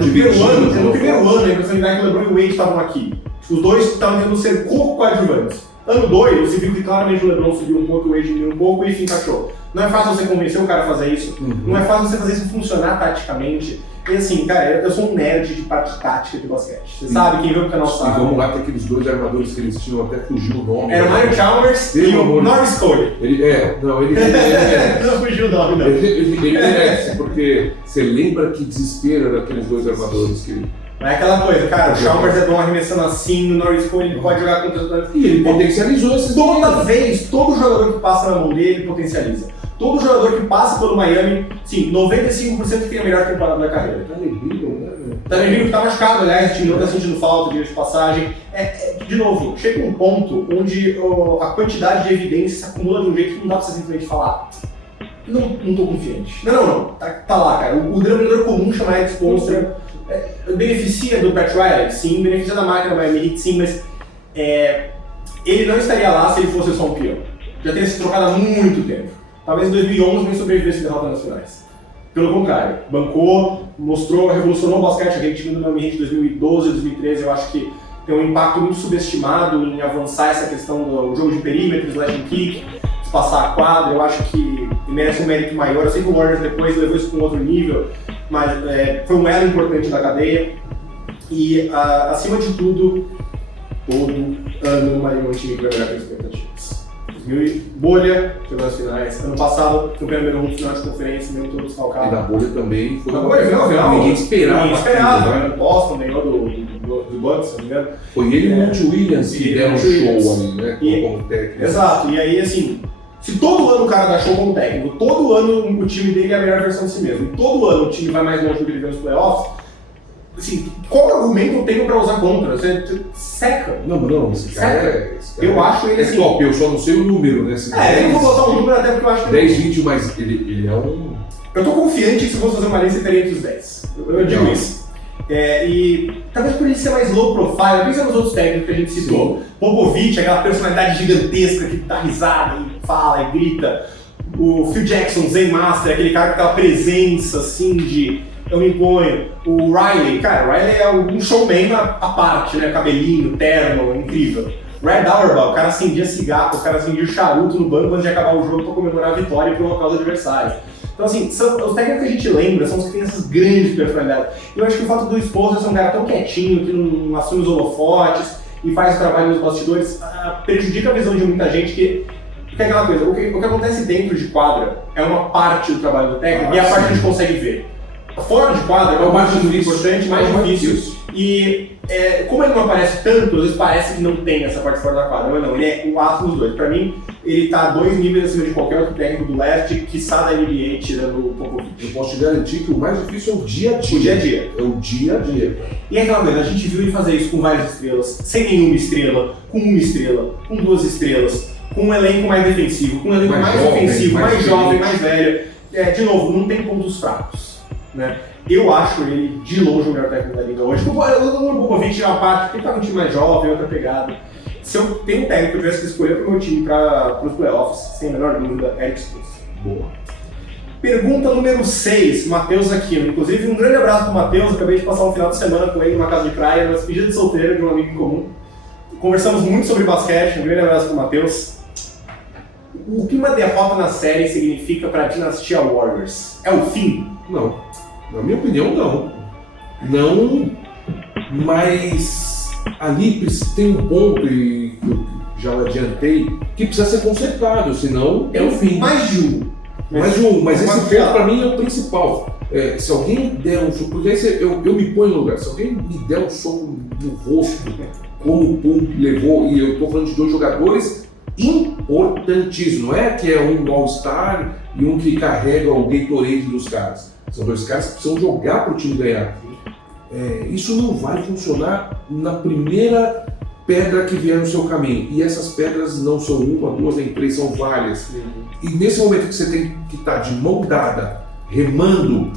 no primeiro ano, a impressão de dar que o LeBron e o Wade estavam aqui. Os dois estavam tentando ser coadjuvantes. Ano 2, você viu que claramente o LeBron subiu um pouco, o Wade diminuiu um pouco e se encaixou. Não é fácil você convencer o cara a fazer isso, não é fácil você fazer isso funcionar taticamente. E assim, cara, eu sou um nerd de parte tática de basquete. Você sabe, quem vê o canal sabe. E vamos lá para aqueles 2 armadores que eles tinham, até fugiu o nome. Era o Mario Chalmers e o Norris Cole. Ele merece. Não fugiu o nome, não. Ele merece, porque você lembra que desespero daqueles 2 armadores que ele... É aquela coisa, cara, o Chalmers é bom arremessando assim, o Norris Cole ele pode jogar contra... E ele potencializou esses... Toda vez, todo jogador que passa na mão dele, ele potencializa. Todo jogador que passa pelo Miami, sim, 95% tem a melhor temporada da carreira. Tá alegria, né? Tá alegria que tá machucado, aliás, o time não tá sentindo falta, de passagem. De novo, chega um ponto onde a quantidade de evidência se acumula de um jeito que não dá pra você simplesmente falar. Não tô confiante. Não. Tá lá, cara. O denominador comum chama Ed Spoelstra. Beneficia do Pat Riley? Sim. Beneficia da máquina Miami Heat? Sim, mas ele não estaria lá se ele fosse só um peão. Já teria se trocado há muito tempo. Talvez em 2011 nem sobrevivesse derrota nas finais. Pelo contrário, bancou, mostrou, revolucionou o basquete, aquele time do Miami Heat de 2012, 2013, eu acho que tem um impacto muito subestimado em avançar essa questão do jogo de perímetro, slash and kick, de passar a quadra, eu acho que ele merece um mérito maior. Eu sei que o Warriors depois levou isso para um outro nível, mas foi um elo importante da cadeia e, acima de tudo, todo ano o Miami é um time que vai melhorar as expectativas. Bolha, chegou nas finais. Ano passado, foi o primeiro no final de conferência, mesmo todo desfalcado. E da bolha também foi. Na bolha, final. Ninguém esperava. Né? Boston ganhou do Bucks, se não me engano. Foi ele e o Monty Williams que deram show ali, né? Como técnico. Exato, e aí assim, se todo ano o cara dá show como técnico, todo ano o time dele é a melhor versão de si mesmo, e todo ano o time vai mais longe do que ele vê nos playoffs, assim, qual argumento eu tenho pra usar contra? Você seca. Não, esse cara eu acho ele assim. Top, eu só não sei o número, né? Eu não vou botar um número até porque eu acho que. 10, 20, mas ele é um. Eu tô confiante que se eu fosse fazer uma lista, eu teria entre os 10. eu digo isso. E talvez por ele ser mais low profile, pensa nos outros técnicos que a gente citou. Sim. Popovich, aquela personalidade gigantesca que dá risada e fala e grita. O Phil Jackson, Zen Master, aquele cara com aquela presença assim de eu me imponho. O Riley, cara, o Riley é um showman à parte, né? Cabelinho, terno, incrível. Red Auerbach, o cara acendia cigarro, o cara acendia charuto no banco antes de acabar o jogo para comemorar a vitória por uma causa adversária. Então, assim, são os técnicos que a gente lembra, são os que têm essas grandes personalidades. E eu acho que o fato do Spoelstra ser um cara tão quietinho, que não assume os holofotes e faz o trabalho nos bastidores, prejudica a visão de muita gente que é aquela coisa, o que acontece dentro de quadra é uma parte do trabalho do técnico e a parte que a gente consegue ver. Fora de quadra é uma parte muito importante, mais difícil. E como ele não aparece tanto, às vezes parece que não tem essa parte fora da quadra, mas não, ele é o aço dos dois. Pra mim, ele tá 2 níveis acima de qualquer outro técnico do leste, quiçá da NBA, tirando o Popovich. Eu posso te garantir que o mais difícil é o dia a dia. O dia a dia. É o dia a dia. E é aquela coisa, a gente viu ele fazer isso com várias estrelas, sem nenhuma estrela, com 1 estrela, com 2 estrelas, com um elenco mais defensivo, com um elenco mais ofensivo, mais jovem, mais velho. De novo, não tem pontos fracos, né? Eu acho ele, de longe, o melhor técnico da liga hoje. O Popovich é uma parte, porque ele tá um time mais jovem, outra pegada. Se eu tenho um técnico que eu tivesse que escolher para o meu time para os playoffs, sem a menor dúvida, Erik Spoelstra. Boa. Pergunta número 6, Matheus Aquino. Inclusive, um grande abraço para o Matheus. Acabei de passar um final de semana com ele numa casa de praia, na despedida de solteiro de um amigo em comum. Conversamos muito sobre basquete. Um grande abraço para o Matheus. O que uma derrota na série significa para a dinastia Warriors? É o fim? Não. Na minha opinião, não. Não, mas ali tem um ponto, e eu já adiantei, que precisa ser consertado, senão é o fim. Mais de um. Mais de um, mas esse ponto para mim é o principal. Se alguém der um soco, porque aí eu me ponho no lugar, se alguém me der um soco no rosto, como o Pum levou, e eu estou falando de 2 jogadores importantíssimos, não é que é um All-Star e um que carrega o Gatorade dos caras. São 2 caras que precisam jogar para o time ganhar. Isso não vai funcionar na primeira pedra que vier no seu caminho. E essas pedras não são 1, 2, nem 3, são várias. E nesse momento que você tem que estar de mão dada, remando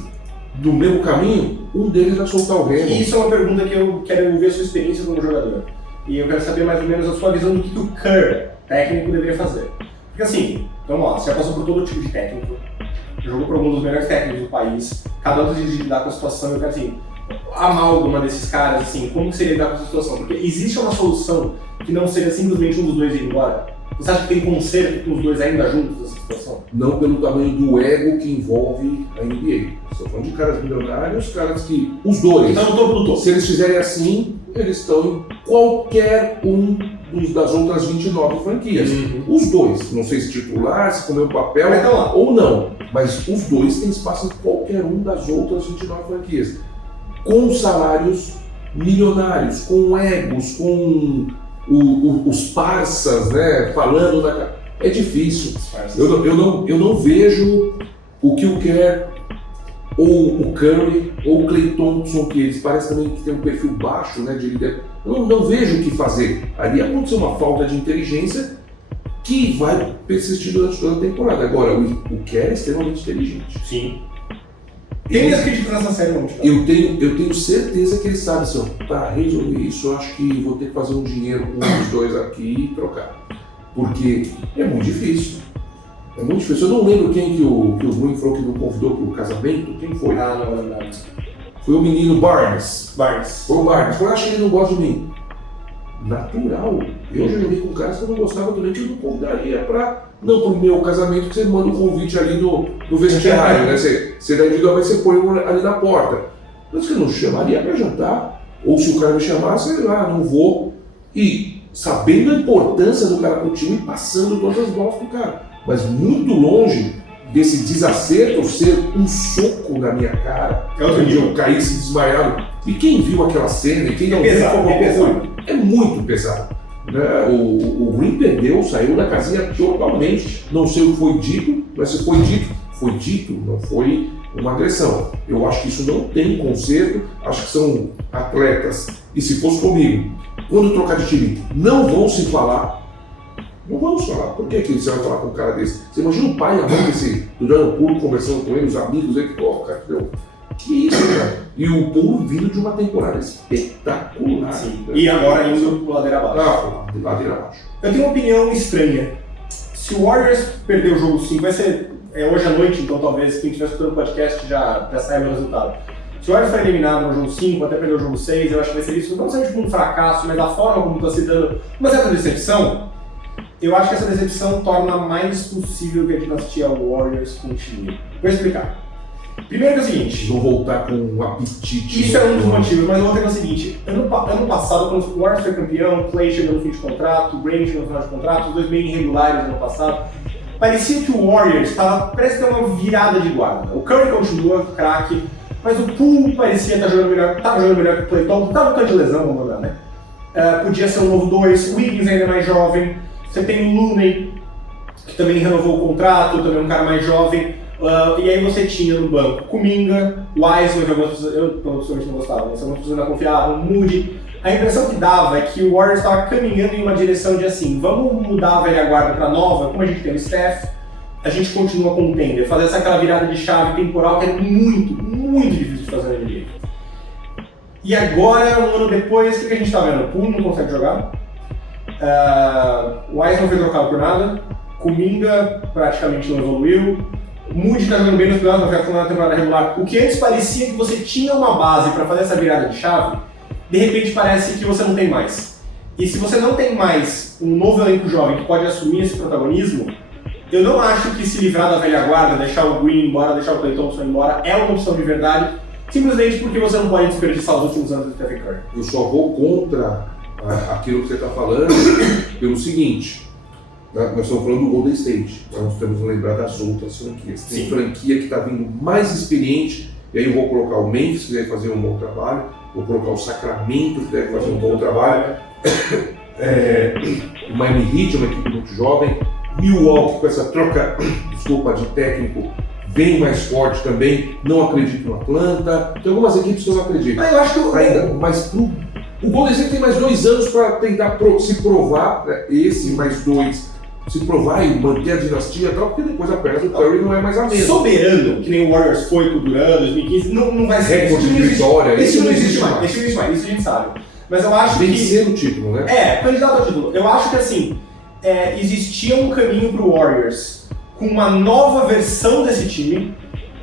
no mesmo caminho, um deles vai soltar o remo. E isso é uma pergunta que eu quero ouvir a sua experiência como jogador. E eu quero saber mais ou menos a sua visão do que o Kerr, técnico, deveria fazer. Porque assim, vamos lá, você já passou por todo tipo de técnico, jogou para alguns dos melhores técnicos do país, cada um tem de lidar com a situação, eu quero assim, a amálgama desses caras, assim, como que seria lidar com essa situação? Porque existe uma solução que não seria simplesmente um dos dois ir embora? Você acha que tem conserto com os dois ainda juntos nessa situação? Não pelo tamanho do ego que envolve a NBA. Estou falando de caras milionários, caras que, os dois, então, no topo do topo. Se eles fizerem assim, eles estão em qualquer um das outras 29 franquias. Os dois, não sei se titular, se comer o papel ou não, mas os dois têm espaço em qualquer um das outras 29 franquias. Com salários milionários, com egos, com os parças, né, falando da... É difícil. Eu não vejo o que o Kerr, ou o Curry, ou o Klay Thompson, que eles parecem também que tem um perfil baixo, né, de líder. Eu não vejo o que fazer. Ali aconteceu uma falta de inteligência que vai persistir durante toda a temporada. Agora, o Kerr é extremamente inteligente. Sim. Tem minhas críticas nessa série, não? Eu tenho certeza que ele sabe assim, para resolver isso, eu acho que vou ter que fazer um dinheiro com um dos dois aqui e trocar. Porque é muito difícil. É muito difícil. Eu não lembro quem que o Green falou que não convidou para o casamento. Quem foi? Não. Foi o menino Barnes. Foi o Barnes. Eu acho que ele não gosta de mim. Natural. Eu já joguei com caras que eu não gostava também, que eu não convidaria para... Não, pro meu casamento que você manda um convite ali no vestiário, né? Você dá individualmente, você põe um ali na porta. Mas que eu não chamaria para jantar. Ou se o cara me chamasse, não vou. E sabendo a importância do cara pro time, passando todas as bolas pro cara. Mas muito longe desse desacerto ser um soco na minha cara, onde eu caísse desmaiado. E quem viu aquela cena, e quem não viu, é muito pesado. Né? O Green perdeu, saiu da casinha totalmente. Não sei o que foi dito, mas se foi dito, não foi uma agressão. Eu acho que isso não tem conserto, acho que são atletas. E se fosse comigo, quando trocar de time, não vão se falar. Não vamos falar. Por que você vai falar com um cara desse? Você imagina o pai e a mãe desse, do Jordan Poole conversando com ele, os amigos, ele, cara, entendeu? Que isso, cara? E o Poole vindo de uma temporada espetacular. Sim. E agora indo pro ladeira abaixo. Ladeira abaixo. Eu tenho uma opinião estranha. Se o Warriors perder o jogo 5, vai ser hoje à noite, então talvez quem estiver escutando o podcast já saiba o resultado. Se o Warriors for eliminado no jogo 5, até perder o jogo 6, eu acho que vai ser isso, não somente como um fracasso, mas da forma como está se dando uma certa decepção. Eu acho que essa decepção torna mais possível que a dinastia Warriors continue. Vou explicar. Primeiro que é o seguinte... Vão voltar com um apetite... Isso é um dos motivos, mas o outro é o seguinte. Ano passado, quando o Warriors foi campeão, Clay chegou no fim de contrato, Green chegou no final de contrato, os dois bem irregulares ano passado. Parecia que o Warriors estava prestes a ter uma virada de guarda. O Curry continua craque, mas o Poole parecia estar jogando melhor, estava jogando melhor que o Clay Thompson, estava lutando de lesão, vamos lembrar, né? Podia ser um novo 2, o Wiggins ainda é mais jovem, você tem o Looney, que também renovou o contrato, também é um cara mais jovem, e aí você tinha no banco Kuminga, Wiseman, que algumas pessoas, eu pessoalmente não gostava, mas algumas pessoas ainda confiavam, Moody. A impressão que dava é que o Warriors estava caminhando em uma direção de assim, vamos mudar a velha guarda para nova, como a gente tem o Steph, a gente continua com o Tender, fazer aquela virada de chave temporal que é muito, muito difícil de fazer na NBA. E agora, um ano depois, o que a gente está vendo? O Poole não consegue jogar, o Wiseman foi trocado por nada, Kuminga praticamente não evoluiu, o Moody está jogando bem nos playoffs, mas foi na temporada regular. O que antes parecia que você tinha uma base para fazer essa virada de chave, de repente parece que você não tem mais. E se você não tem mais um novo elenco jovem que pode assumir esse protagonismo, eu não acho que se livrar da velha guarda, deixar o Green embora, deixar o Klay Thompson embora, é uma opção de verdade, simplesmente porque você não pode desperdiçar os últimos anos do Stephen Curry. Eu só vou contra aquilo que você está falando pelo seguinte. Nós estamos falando do Golden State, nós temos que lembrar das outras franquias. Tem franquia que está vindo mais experiente, e aí eu vou colocar o Memphis, que deve fazer um bom trabalho, vou colocar o Sacramento, que deve fazer um bom trabalho, o Miami Heat, uma equipe muito jovem, Milwaukee, com essa troca de técnico, bem mais forte também, não acredito no Atlanta, tem algumas equipes que eu não acredito. Eu acho que ainda, mas o Golden State tem mais 2 anos para tentar se provar, né, esse mais 2, se provar e manter a dinastia, porque depois a perna do Curry não é mais a mesma. Soberano, que nem o Warriors foi com o Durant, 2015, não vai ser. Recorde de vitória, isso não existe mais. Isso não existe mais, isso a gente sabe. Mas eu acho vencer o título, né? Candidato ao título. Eu acho que assim, existia um caminho pro Warriors com uma nova versão desse time,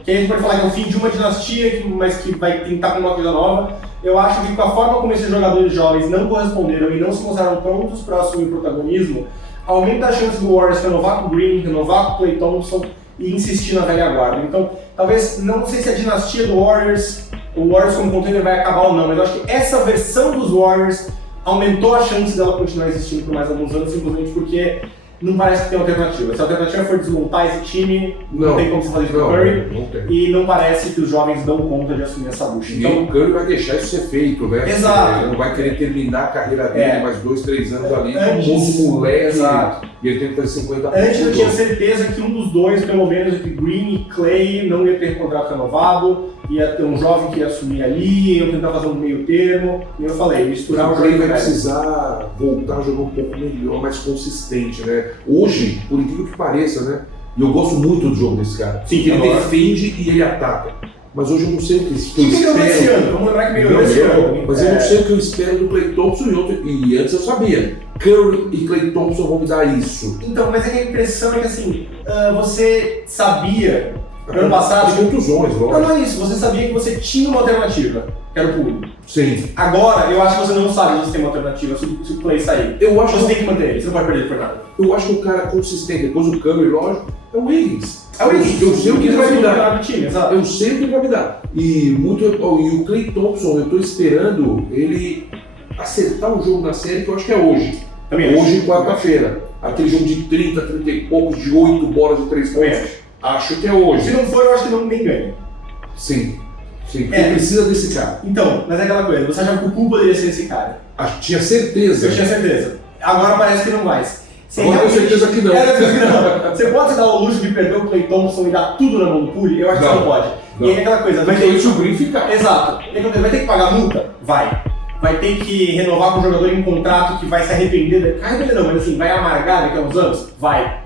que a gente pode falar que é o fim de uma dinastia, mas que vai tentar com uma coisa nova. Eu acho que com a forma como esses jogadores jovens não corresponderam e não se mostraram prontos para assumir o protagonismo, aumenta a chance do Warriors renovar com o Green, renovar com o Klay Thompson e insistir na velha guarda. Então, talvez, não sei se a dinastia do Warriors, o Warriors como contender vai acabar ou não, mas eu acho que essa versão dos Warriors aumentou a chance dela continuar existindo por mais alguns anos, simplesmente porque não parece que tem alternativa. Se a alternativa for desmontar esse time, não tem como você fazer isso com o Curry, e não parece que os jovens dão conta de assumir essa bucha. Então o Curry vai deixar isso ser feito, né? Exato. Ele não vai querer terminar a carreira dele mais 2, 3 anos ali, com um monte moleque, exato. E ele tem que fazer 50 pontos. Antes eu tinha certeza que um dos dois, pelo menos entre Green e Clay, não ia ter contrato renovado, ia ter um jovem que ia assumir ali, ia tentar fazer um meio termo, e eu falei, misturar o Clay jogo vai precisar voltar a jogar um pouco melhor, mais consistente, né? Hoje, por incrível que pareça, né? E eu gosto muito do jogo desse cara. Sim, ele defende e ele ataca. Mas hoje eu não sei o que eu espero. Esse ano, vamos lembrar que melhorou esse ano. Mas eu não sei o que eu espero do Klay Thompson e antes eu sabia. Curry e Klay Thompson vão me dar isso. Então, mas é que a impressão é que assim, você sabia, ano passado... As contusões, lógico. Não é isso, você sabia que você tinha uma alternativa, que era o Poole. Sim. Agora, eu acho que você não sabe se você tem uma alternativa se o Clay sair. Eu acho você tem que manter ele, você não pode perder ele por nada. Eu acho que o cara consistente, depois o Curry, lógico, é o Wiggins. Eu sei o que ele vai me dar. Time, exato. Eu sei o que ele vai me dar. E o Klay Thompson, eu estou esperando ele acertar o jogo na série, que eu acho que é hoje. Hoje, quarta-feira. Aquele jogo de 30, 30 e poucos, de 8 bolas de 3 pontos. Acho que é hoje. Se não for, eu acho que não ninguém ganha. Sim. Sim, porque precisa desse cara. Então, mas é aquela coisa, você achava que o Poole poderia ser esse cara? Tinha certeza. Eu tinha certeza. Agora parece que não mais. Agora tenho certeza que não. Você pode se dar o luxo de perder o Klay Thompson e dar tudo na mão do Poole? Eu acho que você não pode. Não. E aí aquela coisa, vai ter que... o Green ficar. Exato. Vai ter que pagar multa? Vai. Vai ter que renovar com o jogador em um contrato que vai se arrepender. Arrepender não, mas assim, vai amargar daqui a uns anos? Vai.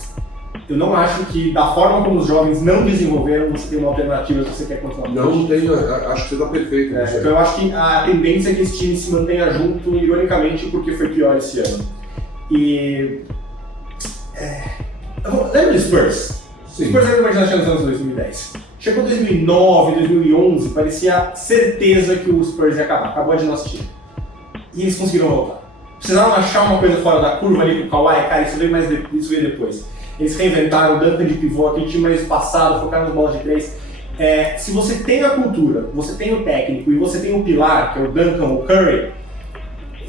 Eu não acho que, da forma como os jovens não desenvolveram, você tem uma alternativa se você quer continuar. Não tenho, acho que você está perfeito. Então eu acho que a tendência é que esse time se mantenha junto, ironicamente, porque foi pior esse ano. E... lembra do Spurs? Sim. O Spurs era uma dinastia nos anos 2010. Chegou 2009, 2011, parecia certeza que o Spurs ia acabar. Acabou a dinastia. E eles conseguiram voltar. Precisaram achar uma coisa fora da curva ali com o Kawhi, cara, isso veio depois. Eles reinventaram o Duncan de pivô, aquele time mais espaçado, focaram nas bolas de 3. Se você tem a cultura, você tem o técnico e você tem o pilar, que é o Duncan, o Curry,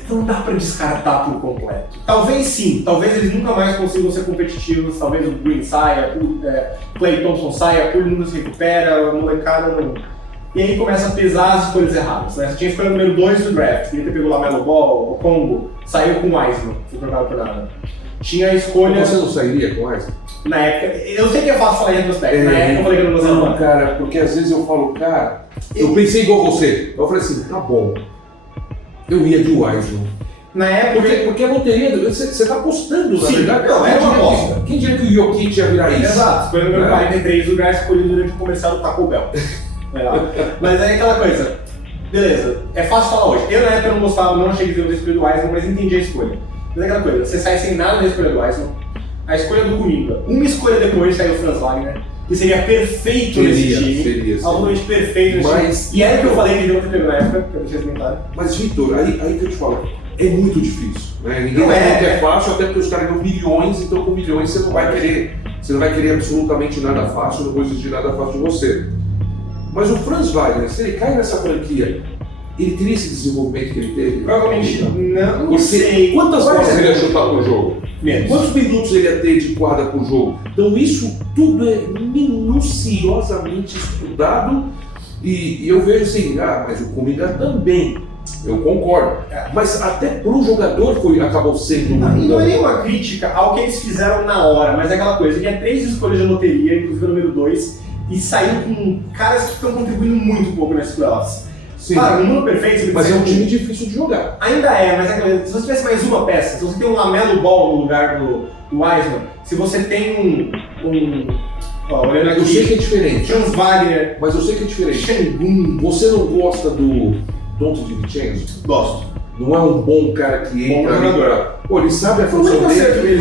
não dá pra descartar por completo. Talvez sim, talvez eles nunca mais consigam ser competitivos, talvez o Green saia, o Klay Thompson saia, o mundo se recupera, a molecada não... E aí começa a pesar as escolhas erradas, né? Você tinha escolha número 2 do draft, queria ter pegado o Lamelo Ball, o Congo, saiu com o Wiseman, foi trocado por nada. Tinha a escolha... Você não sairia com o Wiseman? Na época, eu sei que é fácil falar em retrospecto, na época eu falei que eu não gostava. Não, cara, porque às vezes eu falo, cara, eu pensei igual você. Eu falei assim, tá bom, eu ia de Wiseman. Na época... Porque a loteria, você tá apostando, na verdade. Não, é uma aposta. Quem diria que o Jokic ia virar isso? Exato, escolha número 43 do draft escolhido durante o comercial do Taco Bell. Mas é aquela coisa, beleza, é fácil falar hoje. Eu na época não gostava, não achei que devia ter escolhido o Wiseman, mas entendi a escolha. Mas é aquela coisa, você sai sem nada da escolha do Wiseman, a escolha do Kuminga, uma escolha depois saiu o Franz Wagner, que seria perfeito nesse time, absolutamente perfeito nesse time. E era o que eu falei que deu pra ter na época, que eu deixei comentário. Mas Vitor, aí que eu te falo, é muito difícil, né? Ninguém vai dizer que é fácil, até porque os caras ganham milhões, então com milhões você não vai querer absolutamente nada fácil, não vai exigir nada fácil de você. Mas o Franz Wagner, se ele cai nessa franquia, ele teria esse desenvolvimento que ele teve? Provavelmente não sei. Quantas bolas ele ia chutar por jogo? Menos. Quantos minutos ele ia ter de quadra por jogo? Então isso tudo é minuciosamente estudado e eu vejo assim, mas o Kuminga também, eu concordo. Mas até pro jogador acabou sendo não é nenhuma crítica ao que eles fizeram na hora, mas é aquela coisa, ele tinha 3 escolhas de loteria, inclusive o número 2, e saiu com caras que estão contribuindo muito pouco nesses playoffs. Sim. Claro, no mundo perfeito... Mas é um time difícil de jogar. Ainda é, mas se você tivesse mais uma peça, se você tem um Lamelo Ball no lugar do Wiseman, se você tem olhando aqui... Eu sei que é diferente. Franz Wagner... Mas eu sei que é diferente. Şengün. Você não gosta do Donte DiVincenzo? Gosto. Não é um bom cara que entra ali pra... Pô, ele sabe a função dele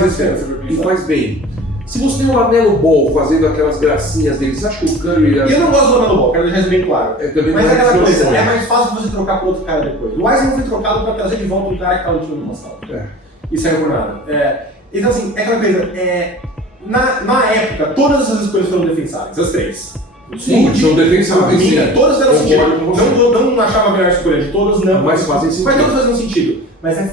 e faz bem. Se você tem o Lamelo Ball fazendo aquelas gracinhas dele, você acha que o Curry... Eu não gosto do Lamelo Ball, quero deixar isso bem claro. Mas é aquela coisa, é mais fácil você trocar por outro cara depois. O Wiseman foi trocado para trazer de volta um cara que estava no time do passado. E saiu por nada. Então assim, é aquela coisa, na época, todas essas escolhas foram defensáveis, as 3. Sim, são defensáveis, sim. Todas fizeram sentido. Não achava a melhor escolha de todas, não. Mas fazem sentido. Mas todas faziam sentido. Mas é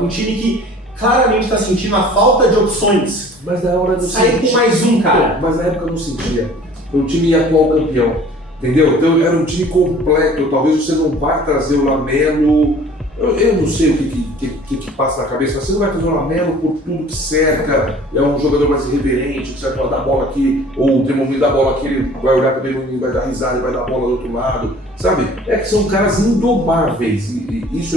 um time que claramente está sentindo a falta de opções. Mas na hora do sair com mais um, cara. Mas na época eu não sentia. O time atual campeão. Entendeu? Então era um time completo. Talvez você não vá trazer o Lamelo. Eu não sei o que passa na cabeça. Você não vai trazer o Lamelo por tudo que cerca. É um jogador mais irreverente, que você vai dar a bola aqui, ou o Draymond dá a bola aqui, ele vai olhar para o Draymond, vai dar risada e vai dar a bola do outro lado. Sabe? É que são caras indomáveis. E isso,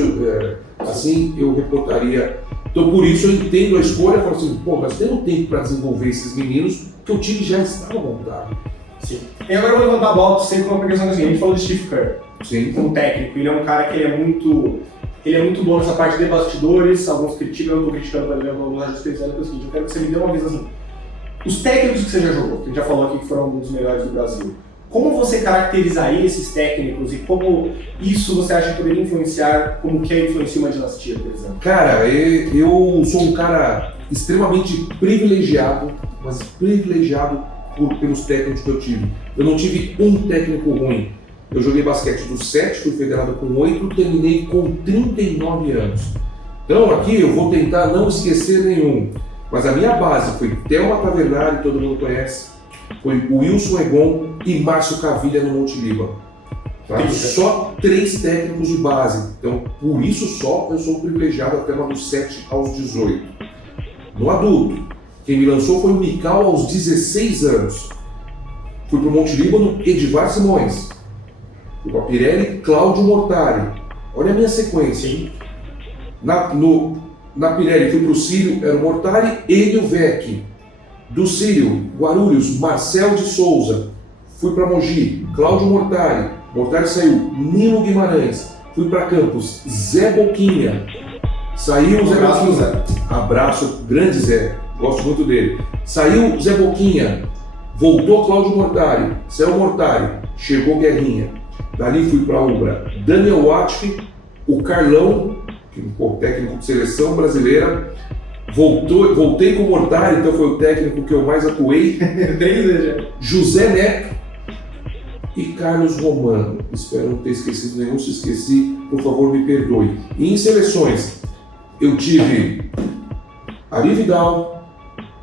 assim, eu reportaria. Então por isso eu entendo a escolha, eu falo assim, mas tendo tempo para desenvolver esses meninos, porque o time já estava montado. Sim. E agora eu vou levantar a bola sempre com uma questão assim, a gente falou de Steve Kerr, sim, como técnico, ele é um cara que ele é muito bom nessa parte de bastidores, alguns criticam, eu não estou criticando para ele, alguns ajustes fizeram, que é o seguinte, eu quero que você me dê uma visão assim, os técnicos que você já jogou, que a gente já falou aqui que foram um dos melhores do Brasil, como você caracterizaria esses técnicos e como isso você acha que poderia influenciar, como que influencia uma dinastia, por exemplo? Cara, eu sou um cara extremamente privilegiado, mas privilegiado pelos técnicos que eu tive. Eu não tive um técnico ruim. Eu joguei basquete dos 7, fui federado com 8, terminei com 39 anos. Então aqui eu vou tentar não esquecer nenhum. Mas a minha base foi Thelma Tavernari, todo mundo conhece. Foi o Wilson Egon e Márcio Cavilha no Monte Líbano. Tá? Só 3 técnicos de base. Então, por isso só, eu sou privilegiado até dos 7 aos 18. No adulto, quem me lançou foi o Mical aos 16 anos. Fui para o Monte Líbano, Edivar Simões. Fui para a Pirelli, Cláudio Mortari. Olha a minha sequência, hein? Na Pirelli fui para o Círio, era o Mortari, ele e o Vecchi. Do Sírio, Guarulhos, Marcel de Souza. Fui para Mogi, Cláudio Mortari. Mortari saiu, Nino Guimarães. Fui para Campos, Zé Boquinha. Saiu Zé Boquinha. Abraço, grande Zé. Gosto muito dele. Saiu Zé Boquinha. Voltou Cláudio Mortari. Saiu Mortari. Chegou Guerrinha. Dali fui para Ubra. Daniel Watch, o Carlão, que é o técnico de seleção brasileira. Voltei com o Mortari, então foi o técnico que eu mais atuei. 3 vezes já. José Neto e Carlos Romano. Espero não ter esquecido nenhum. Se esqueci, por favor, me perdoe. E em seleções, eu tive Ari Vidal,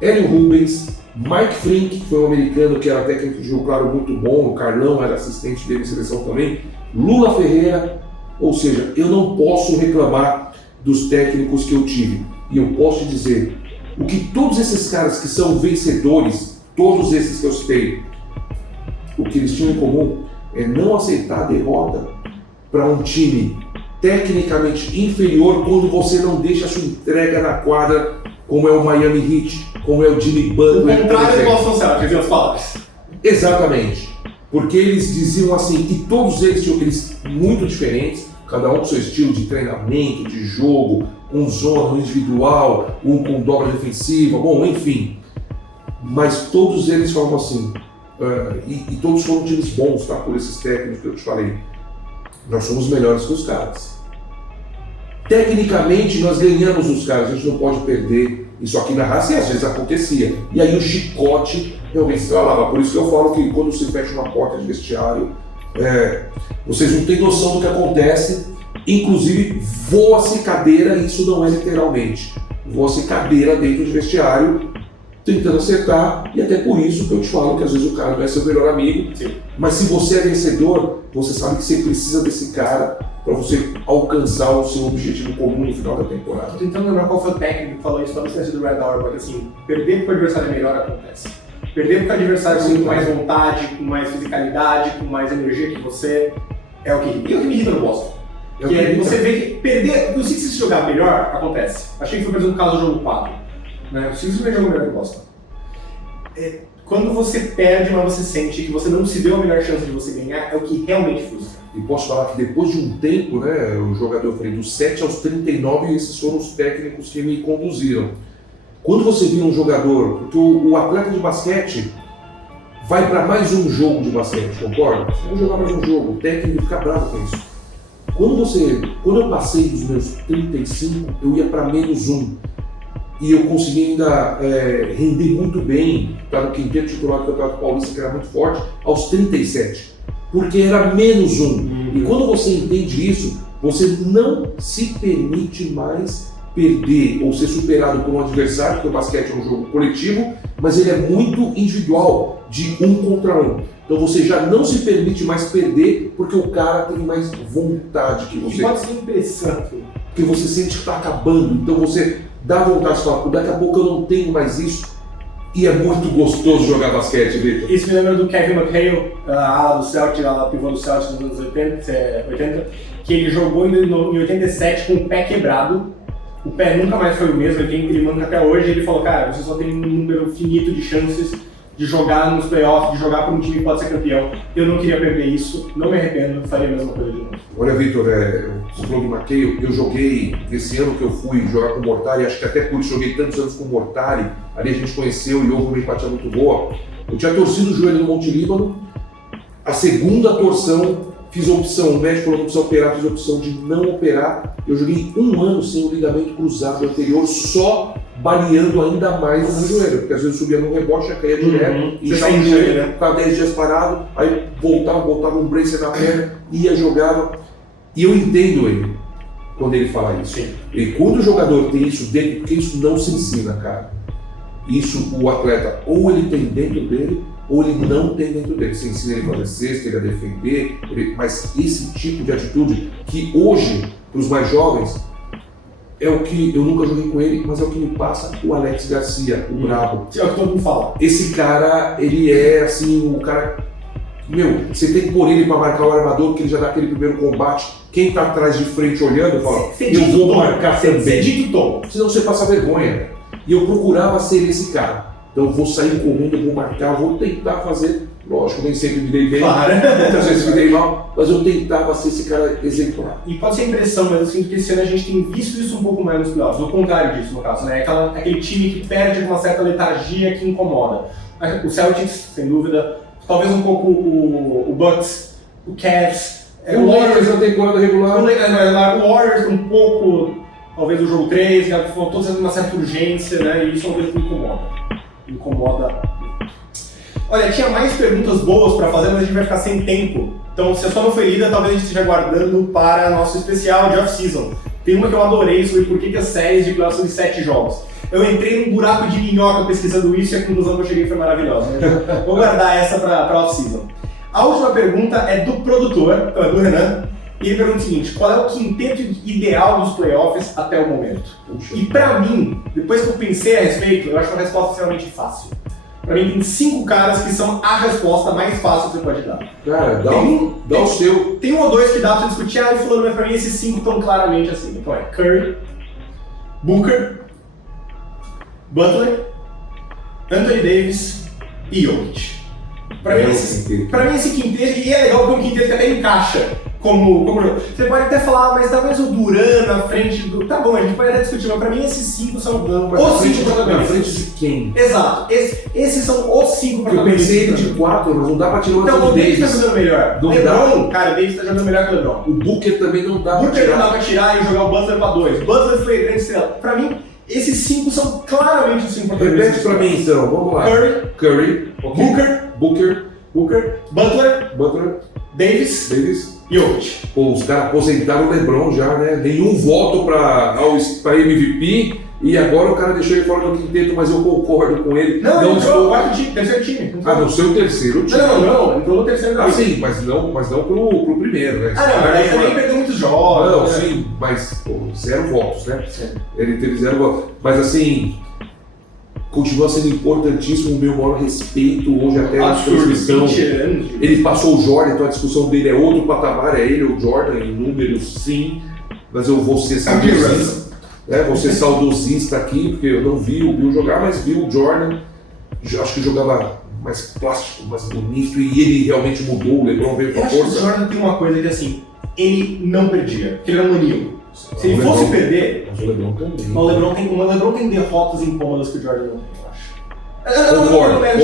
Hélio Rubens, Mike Frink, que foi um americano que era técnico de jogo claro muito bom, o Carlão era assistente dele em seleção também, Lula Ferreira, ou seja, eu não posso reclamar dos técnicos que eu tive. E eu posso te dizer, o que todos esses caras que são vencedores, todos esses que eu citei, o que eles tinham em comum é não aceitar a derrota para um time tecnicamente inferior quando você não deixa a sua entrega na quadra, como é o Miami Heat, como é o Jimmy Butler. O contrário do Boston Celtics, as palavras. Exatamente. Porque eles diziam assim, e todos eles tinham eles muito diferentes, cada um com seu estilo de treinamento, de jogo, um zona, um individual, um com dobra defensiva, bom, enfim. Mas todos eles falam assim, e todos foram times bons, tá? Por esses técnicos que eu te falei. Nós somos melhores que os caras. Tecnicamente, nós ganhamos os caras, a gente não pode perder. Isso aqui na raça, às vezes acontecia. E aí o chicote realmente se falava. Por isso que eu falo que quando se fecha uma porta de vestiário, vocês não têm noção do que acontece. Inclusive, voa-se cadeira, e isso não é literalmente. Voa-se cadeira dentro de vestiário, tentando acertar, e até por isso que eu te falo que às vezes o cara não é seu melhor amigo. Sim. Mas se você é vencedor, você sabe que você precisa desse cara para você alcançar o seu objetivo comum no final da temporada. Tô tentando lembrar qual foi o técnico que falou isso, talvez tenha sido o Red Auerbach, assim, perder porque o adversário é melhor acontece. Perder porque o adversário tem mais vontade, com mais fisicalidade, com mais energia que você, é o que me irrita no Boston. Você vê que perder, o Sixers jogar melhor, acontece. Achei que foi, por exemplo, o caso do jogo 4. Né? O Sixers jogou melhor que o Boston. Quando você perde, mas você sente que você não se deu a melhor chance de você ganhar, é o que realmente frustra. E posso falar que depois de um tempo, né, o jogador, eu falei, dos 7 aos 39, esses foram os técnicos que me conduziram. Quando você vira um jogador, porque o atleta de basquete vai para mais um jogo de basquete, concorda? Você vai jogar mais um jogo, o técnico fica bravo com isso. Quando eu passei dos meus 35, eu ia para -1. E eu consegui ainda render muito bem, estava no quinteto titular do Campeonato Paulista, que era muito forte, aos 37. Porque era -1. E quando você entende isso, você não se permite mais perder ou ser superado por um adversário, porque o basquete é um jogo coletivo, mas ele é muito individual, de 1 contra 1. Então você já não se permite mais perder porque o cara tem mais vontade que você. E pode ser impressão. Porque você sente que está acabando, então você dá vontade de falar, daqui a pouco eu não tenho mais isso. E é muito gostoso jogar basquete, Vitor. Isso me lembra do Kevin McHale, a ala do Celtic, a pivô do Celtic nos anos 80, que ele jogou em 87 com o pé quebrado. O pé nunca mais foi o mesmo, ele manca até hoje. Ele falou, cara, você só tem um número finito de chances de jogar nos playoffs, de jogar para um time que pode ser campeão. Eu não queria perder isso, não me arrependo, faria a mesma coisa de novo. Olha, Vitor, você falou do McHale, eu joguei, esse ano que eu fui jogar com o Mortari, acho que até por isso joguei tantos anos com o Mortari, ali a gente conheceu e houve uma empatia muito boa. Eu tinha torcido o joelho no Monte Líbano, a segunda torção, fiz a opção, o médico falou que precisa operar, fiz a opção de não operar. Eu joguei 1 ano sem o ligamento cruzado anterior, só baleando ainda mais o meu joelho, porque às vezes eu subia no rebote, já caía direto, inchava o joelho, ficava 10 dias parado, aí voltava um bracer na perna, ia, jogava. E eu entendo ele quando ele fala isso. Sim. E quando o jogador tem isso dentro, porque isso não se ensina, cara. Isso o atleta ou ele tem dentro dele, ou ele não tem dentro dele. Você ensina ele a fazer cesta, ele a defender, mas esse tipo de atitude que hoje, para os mais jovens, é o que eu nunca joguei com ele, mas é o que me passa o Alex Garcia, o brabo. É o que todo mundo fala. Esse cara, ele é assim, o cara... você tem que pôr ele para marcar o armador, porque ele já dá aquele primeiro combate. Quem tá atrás de frente olhando, fala, eu vou marcar também. Dito tom. Senão você passa vergonha. E eu procurava ser esse cara. Então Então eu vou sair correndo, eu vou marcar, eu vou tentar fazer. Lógico, nem sempre me dei bem, Claro. muitas vezes me dei mal, mas eu tentava ser esse cara exemplar. E pode ser impressão, mas eu sinto que esse ano a gente tem visto isso um pouco mais nos playoffs, o contrário disso no caso, né? Aquele time que perde uma certa letargia que incomoda. O Celtics, sem dúvida, talvez um pouco o Bucks, o Cavs, O Warriors na temporada regular. o Warriors um pouco, talvez o jogo 3, faltou uma certa urgência, né? E isso é uma coisa que incomoda. Olha, tinha mais perguntas boas para fazer, mas a gente vai ficar sem tempo. Então, se a sua não foi lida, talvez a gente esteja guardando para nosso especial de off-season. Tem uma que eu adorei sobre por que as séries de playoffs são de 7 jogos. Eu entrei num buraco de minhoca pesquisando isso e a conclusão que eu cheguei foi maravilhosa. Vou guardar essa para off-season. A última pergunta é do produtor, então é do Renan, e ele pergunta o seguinte: qual é o quinteto ideal dos playoffs até o momento? E para mim, depois que eu pensei a respeito, eu acho uma resposta extremamente fácil. Pra mim tem 5 caras que são a resposta mais fácil que você pode dar. Cara, dá o seu. Tem 1 ou 2 que dá pra você discutir, e fulano, mas pra mim esses 5 estão claramente assim. Então é Curry, Booker, Butler, Anthony Davis e Jokic. Pra mim esse quinteto, e é legal porque é um quinteto que até encaixa como você pode até falar, mas talvez o Duran na frente do... Tá bom, a gente pode até discutir, mas pra mim esses 5 são os 5 protagonistas. Na frente de quem? Exato, esses são os 5 Eu pensei ele de 4, mas não dá pra tirar o Anthony Davis. Então o Davis tá jogando melhor. Não LeBron, dá. cara, o Davis tá jogando melhor que o LeBron. O Booker também não dá O pra Booker não dá tirar. pra tirar e jogar o Butler pra 2. Butler foi a grande estrela. Pra mim, esses 5 são claramente os 5 protagonistas. Repete pra mim então, vamos lá. Curry, okay. Booker, Butler, Davis e Jokic. Pô, os caras aposentaram o LeBron já, né? Nenhum voto pra MVP e agora o cara deixou ele fora do quinteto, mas eu concordo com ele. Não, ele entrou no quarto time, terceiro time. No seu terceiro time. Não, entrou no terceiro time. Sim, mas não pro primeiro, né? Mas aí também perdeu muitos jogos. Não, né? sim, mas 0 votos, né? Sim. Ele teve 0 votos. Mas assim, continua sendo importantíssimo, o meu maior respeito hoje até na transmissão. 20 anos. Ele passou o Jordan, então a discussão dele é outro patamar, é ele, o Jordan, em números sim, mas eu vou ser saudosista. Vou ser saudosista aqui, porque eu não vi o Bill jogar, mas vi o Jordan, acho que jogava mais plástico, mais bonito, e ele realmente mudou, o LeBron veio com a Eu acho que o força. Jordan tem uma coisa que assim, ele não perdia, porque ele era um maníaco. Se ele fosse perder, Mas o LeBron também. mas o LeBron tem derrotas incômodas que o Jordan não tem, eu acho. Eu não Concordo. tô mas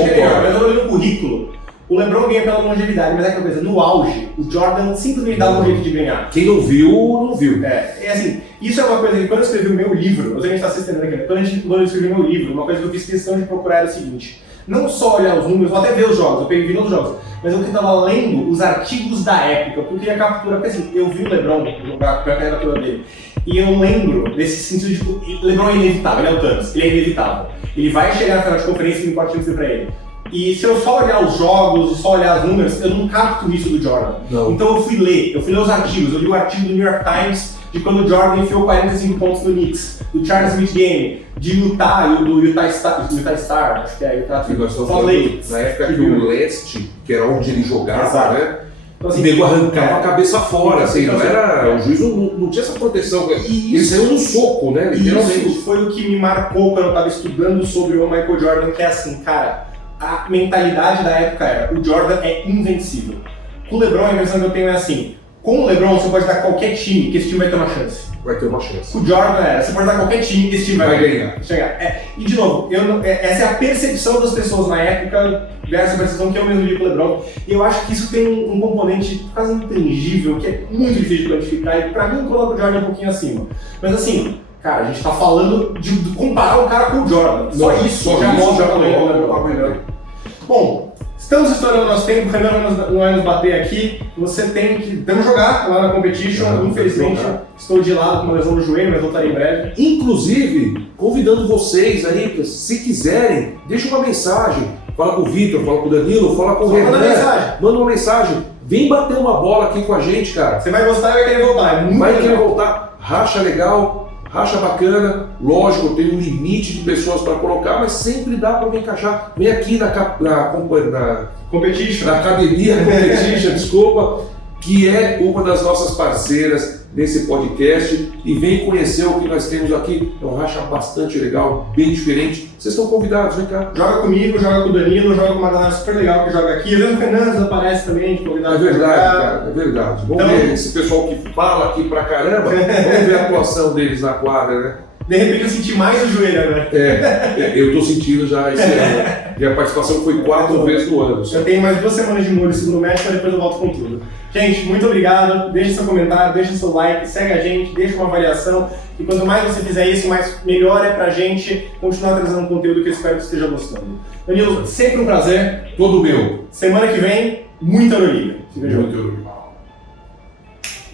eu tô olhando o currículo. O LeBron ganha pela longevidade, mas é aquela coisa, no auge, o Jordan simplesmente dava um jeito de ganhar. Quem não viu, não viu. É assim, isso é uma coisa que quando eu escrevi o meu livro, eu sei que a gente tá se estendendo aqui, quando eu escrevi o meu livro, uma coisa que eu fiz questão de procurar era o seguinte: não só olhar os números, ou até ver os jogos, eu peguei todos os jogos, mas eu tava lendo os artigos da época, porque eu queria capturar, porque assim, eu vi o LeBron jogar com a candidatura dele, e eu lembro desse sentido de que o LeBron é inevitável, ele é o Thanos, ele é inevitável. Ele vai chegar na final de conferência e não importa o que você pra ele. E se eu só olhar os jogos e só olhar os números, eu não capto isso do Jordan. Não. Então eu fui ler os artigos, eu li o artigo do New York Times de quando o Jordan enfiou 45 pontos no Knicks, do Charles Smith Game, de Utah e do Utah Star, acho que é Utah Salt Lake. Na época que o leste, que era onde ele jogava, Exato. né? Então, O nego arrancava a cabeça fora, assim, então, não era, o juiz não tinha essa proteção. Ele saiu no soco, né? Literalmente. Isso foi o que me marcou quando eu estava estudando sobre o Michael Jordan, que é assim, cara, a mentalidade da época era, o Jordan é invencível. Com o LeBron, a impressão que eu tenho é assim, com o LeBron você pode dar qualquer time, que esse time vai ter uma chance. Vai ter uma chance. Com o Jordan era, você pode dar qualquer time, que esse time vai ganhar. E de novo, essa é a percepção das pessoas na época, versus a percepção que eu mesmo vi com o LeBron. E eu acho que isso tem um componente quase intangível, que é muito difícil de quantificar, e pra mim coloca o Jordan um pouquinho acima. Mas assim, cara, a gente tá falando de comparar o cara com o Jordan. Só isso já mostra o tamanho do LeBron. Bom, estamos estourando nosso tempo, o Renan não vai nos bater aqui. Você tem que jogar lá na Competition. Infelizmente, estou de lado com uma lesão no joelho, mas voltarei em breve. Inclusive, convidando vocês aí, se quiserem, deixa uma mensagem. Fala com o Vitor, fala com o Danilo, fala com o Renan. Manda uma mensagem. Vem bater uma bola aqui com a gente, cara. Você vai gostar e vai querer voltar. É muito vai legal. querer voltar. Racha legal, racha bacana. Lógico, eu tenho um limite de pessoas para colocar, mas sempre dá para me encaixar. Vem aqui na Competition. na academia Competition, desculpa. que é uma das nossas parceiras nesse podcast, e vem conhecer o que nós temos aqui. É um racha bastante legal, bem diferente. Vocês estão convidados, vem cá. Joga comigo, joga com o Danilo, joga com uma galera super legal que joga aqui. Às vezes o Fernandes aparece também, convidado. É verdade, cara, é verdade. Vamos ver esse pessoal que fala aqui pra caramba, vamos ver a atuação deles na quadra, né? De repente eu senti mais o joelho agora. Eu tô sentindo já esse ano. E a participação foi 4 vezes no ano. Eu tenho mais 2 semanas de molho segundo médico, depois eu volto com tudo. Gente, muito obrigado. Deixe seu comentário, deixe seu like, segue a gente, deixa uma avaliação. E quanto mais você fizer isso, mais melhor é pra gente continuar trazendo conteúdo que eu espero que você esteja gostando. Danilo, sempre um prazer. Todo meu. Semana que vem, muita Euroliga. Se veja. Muito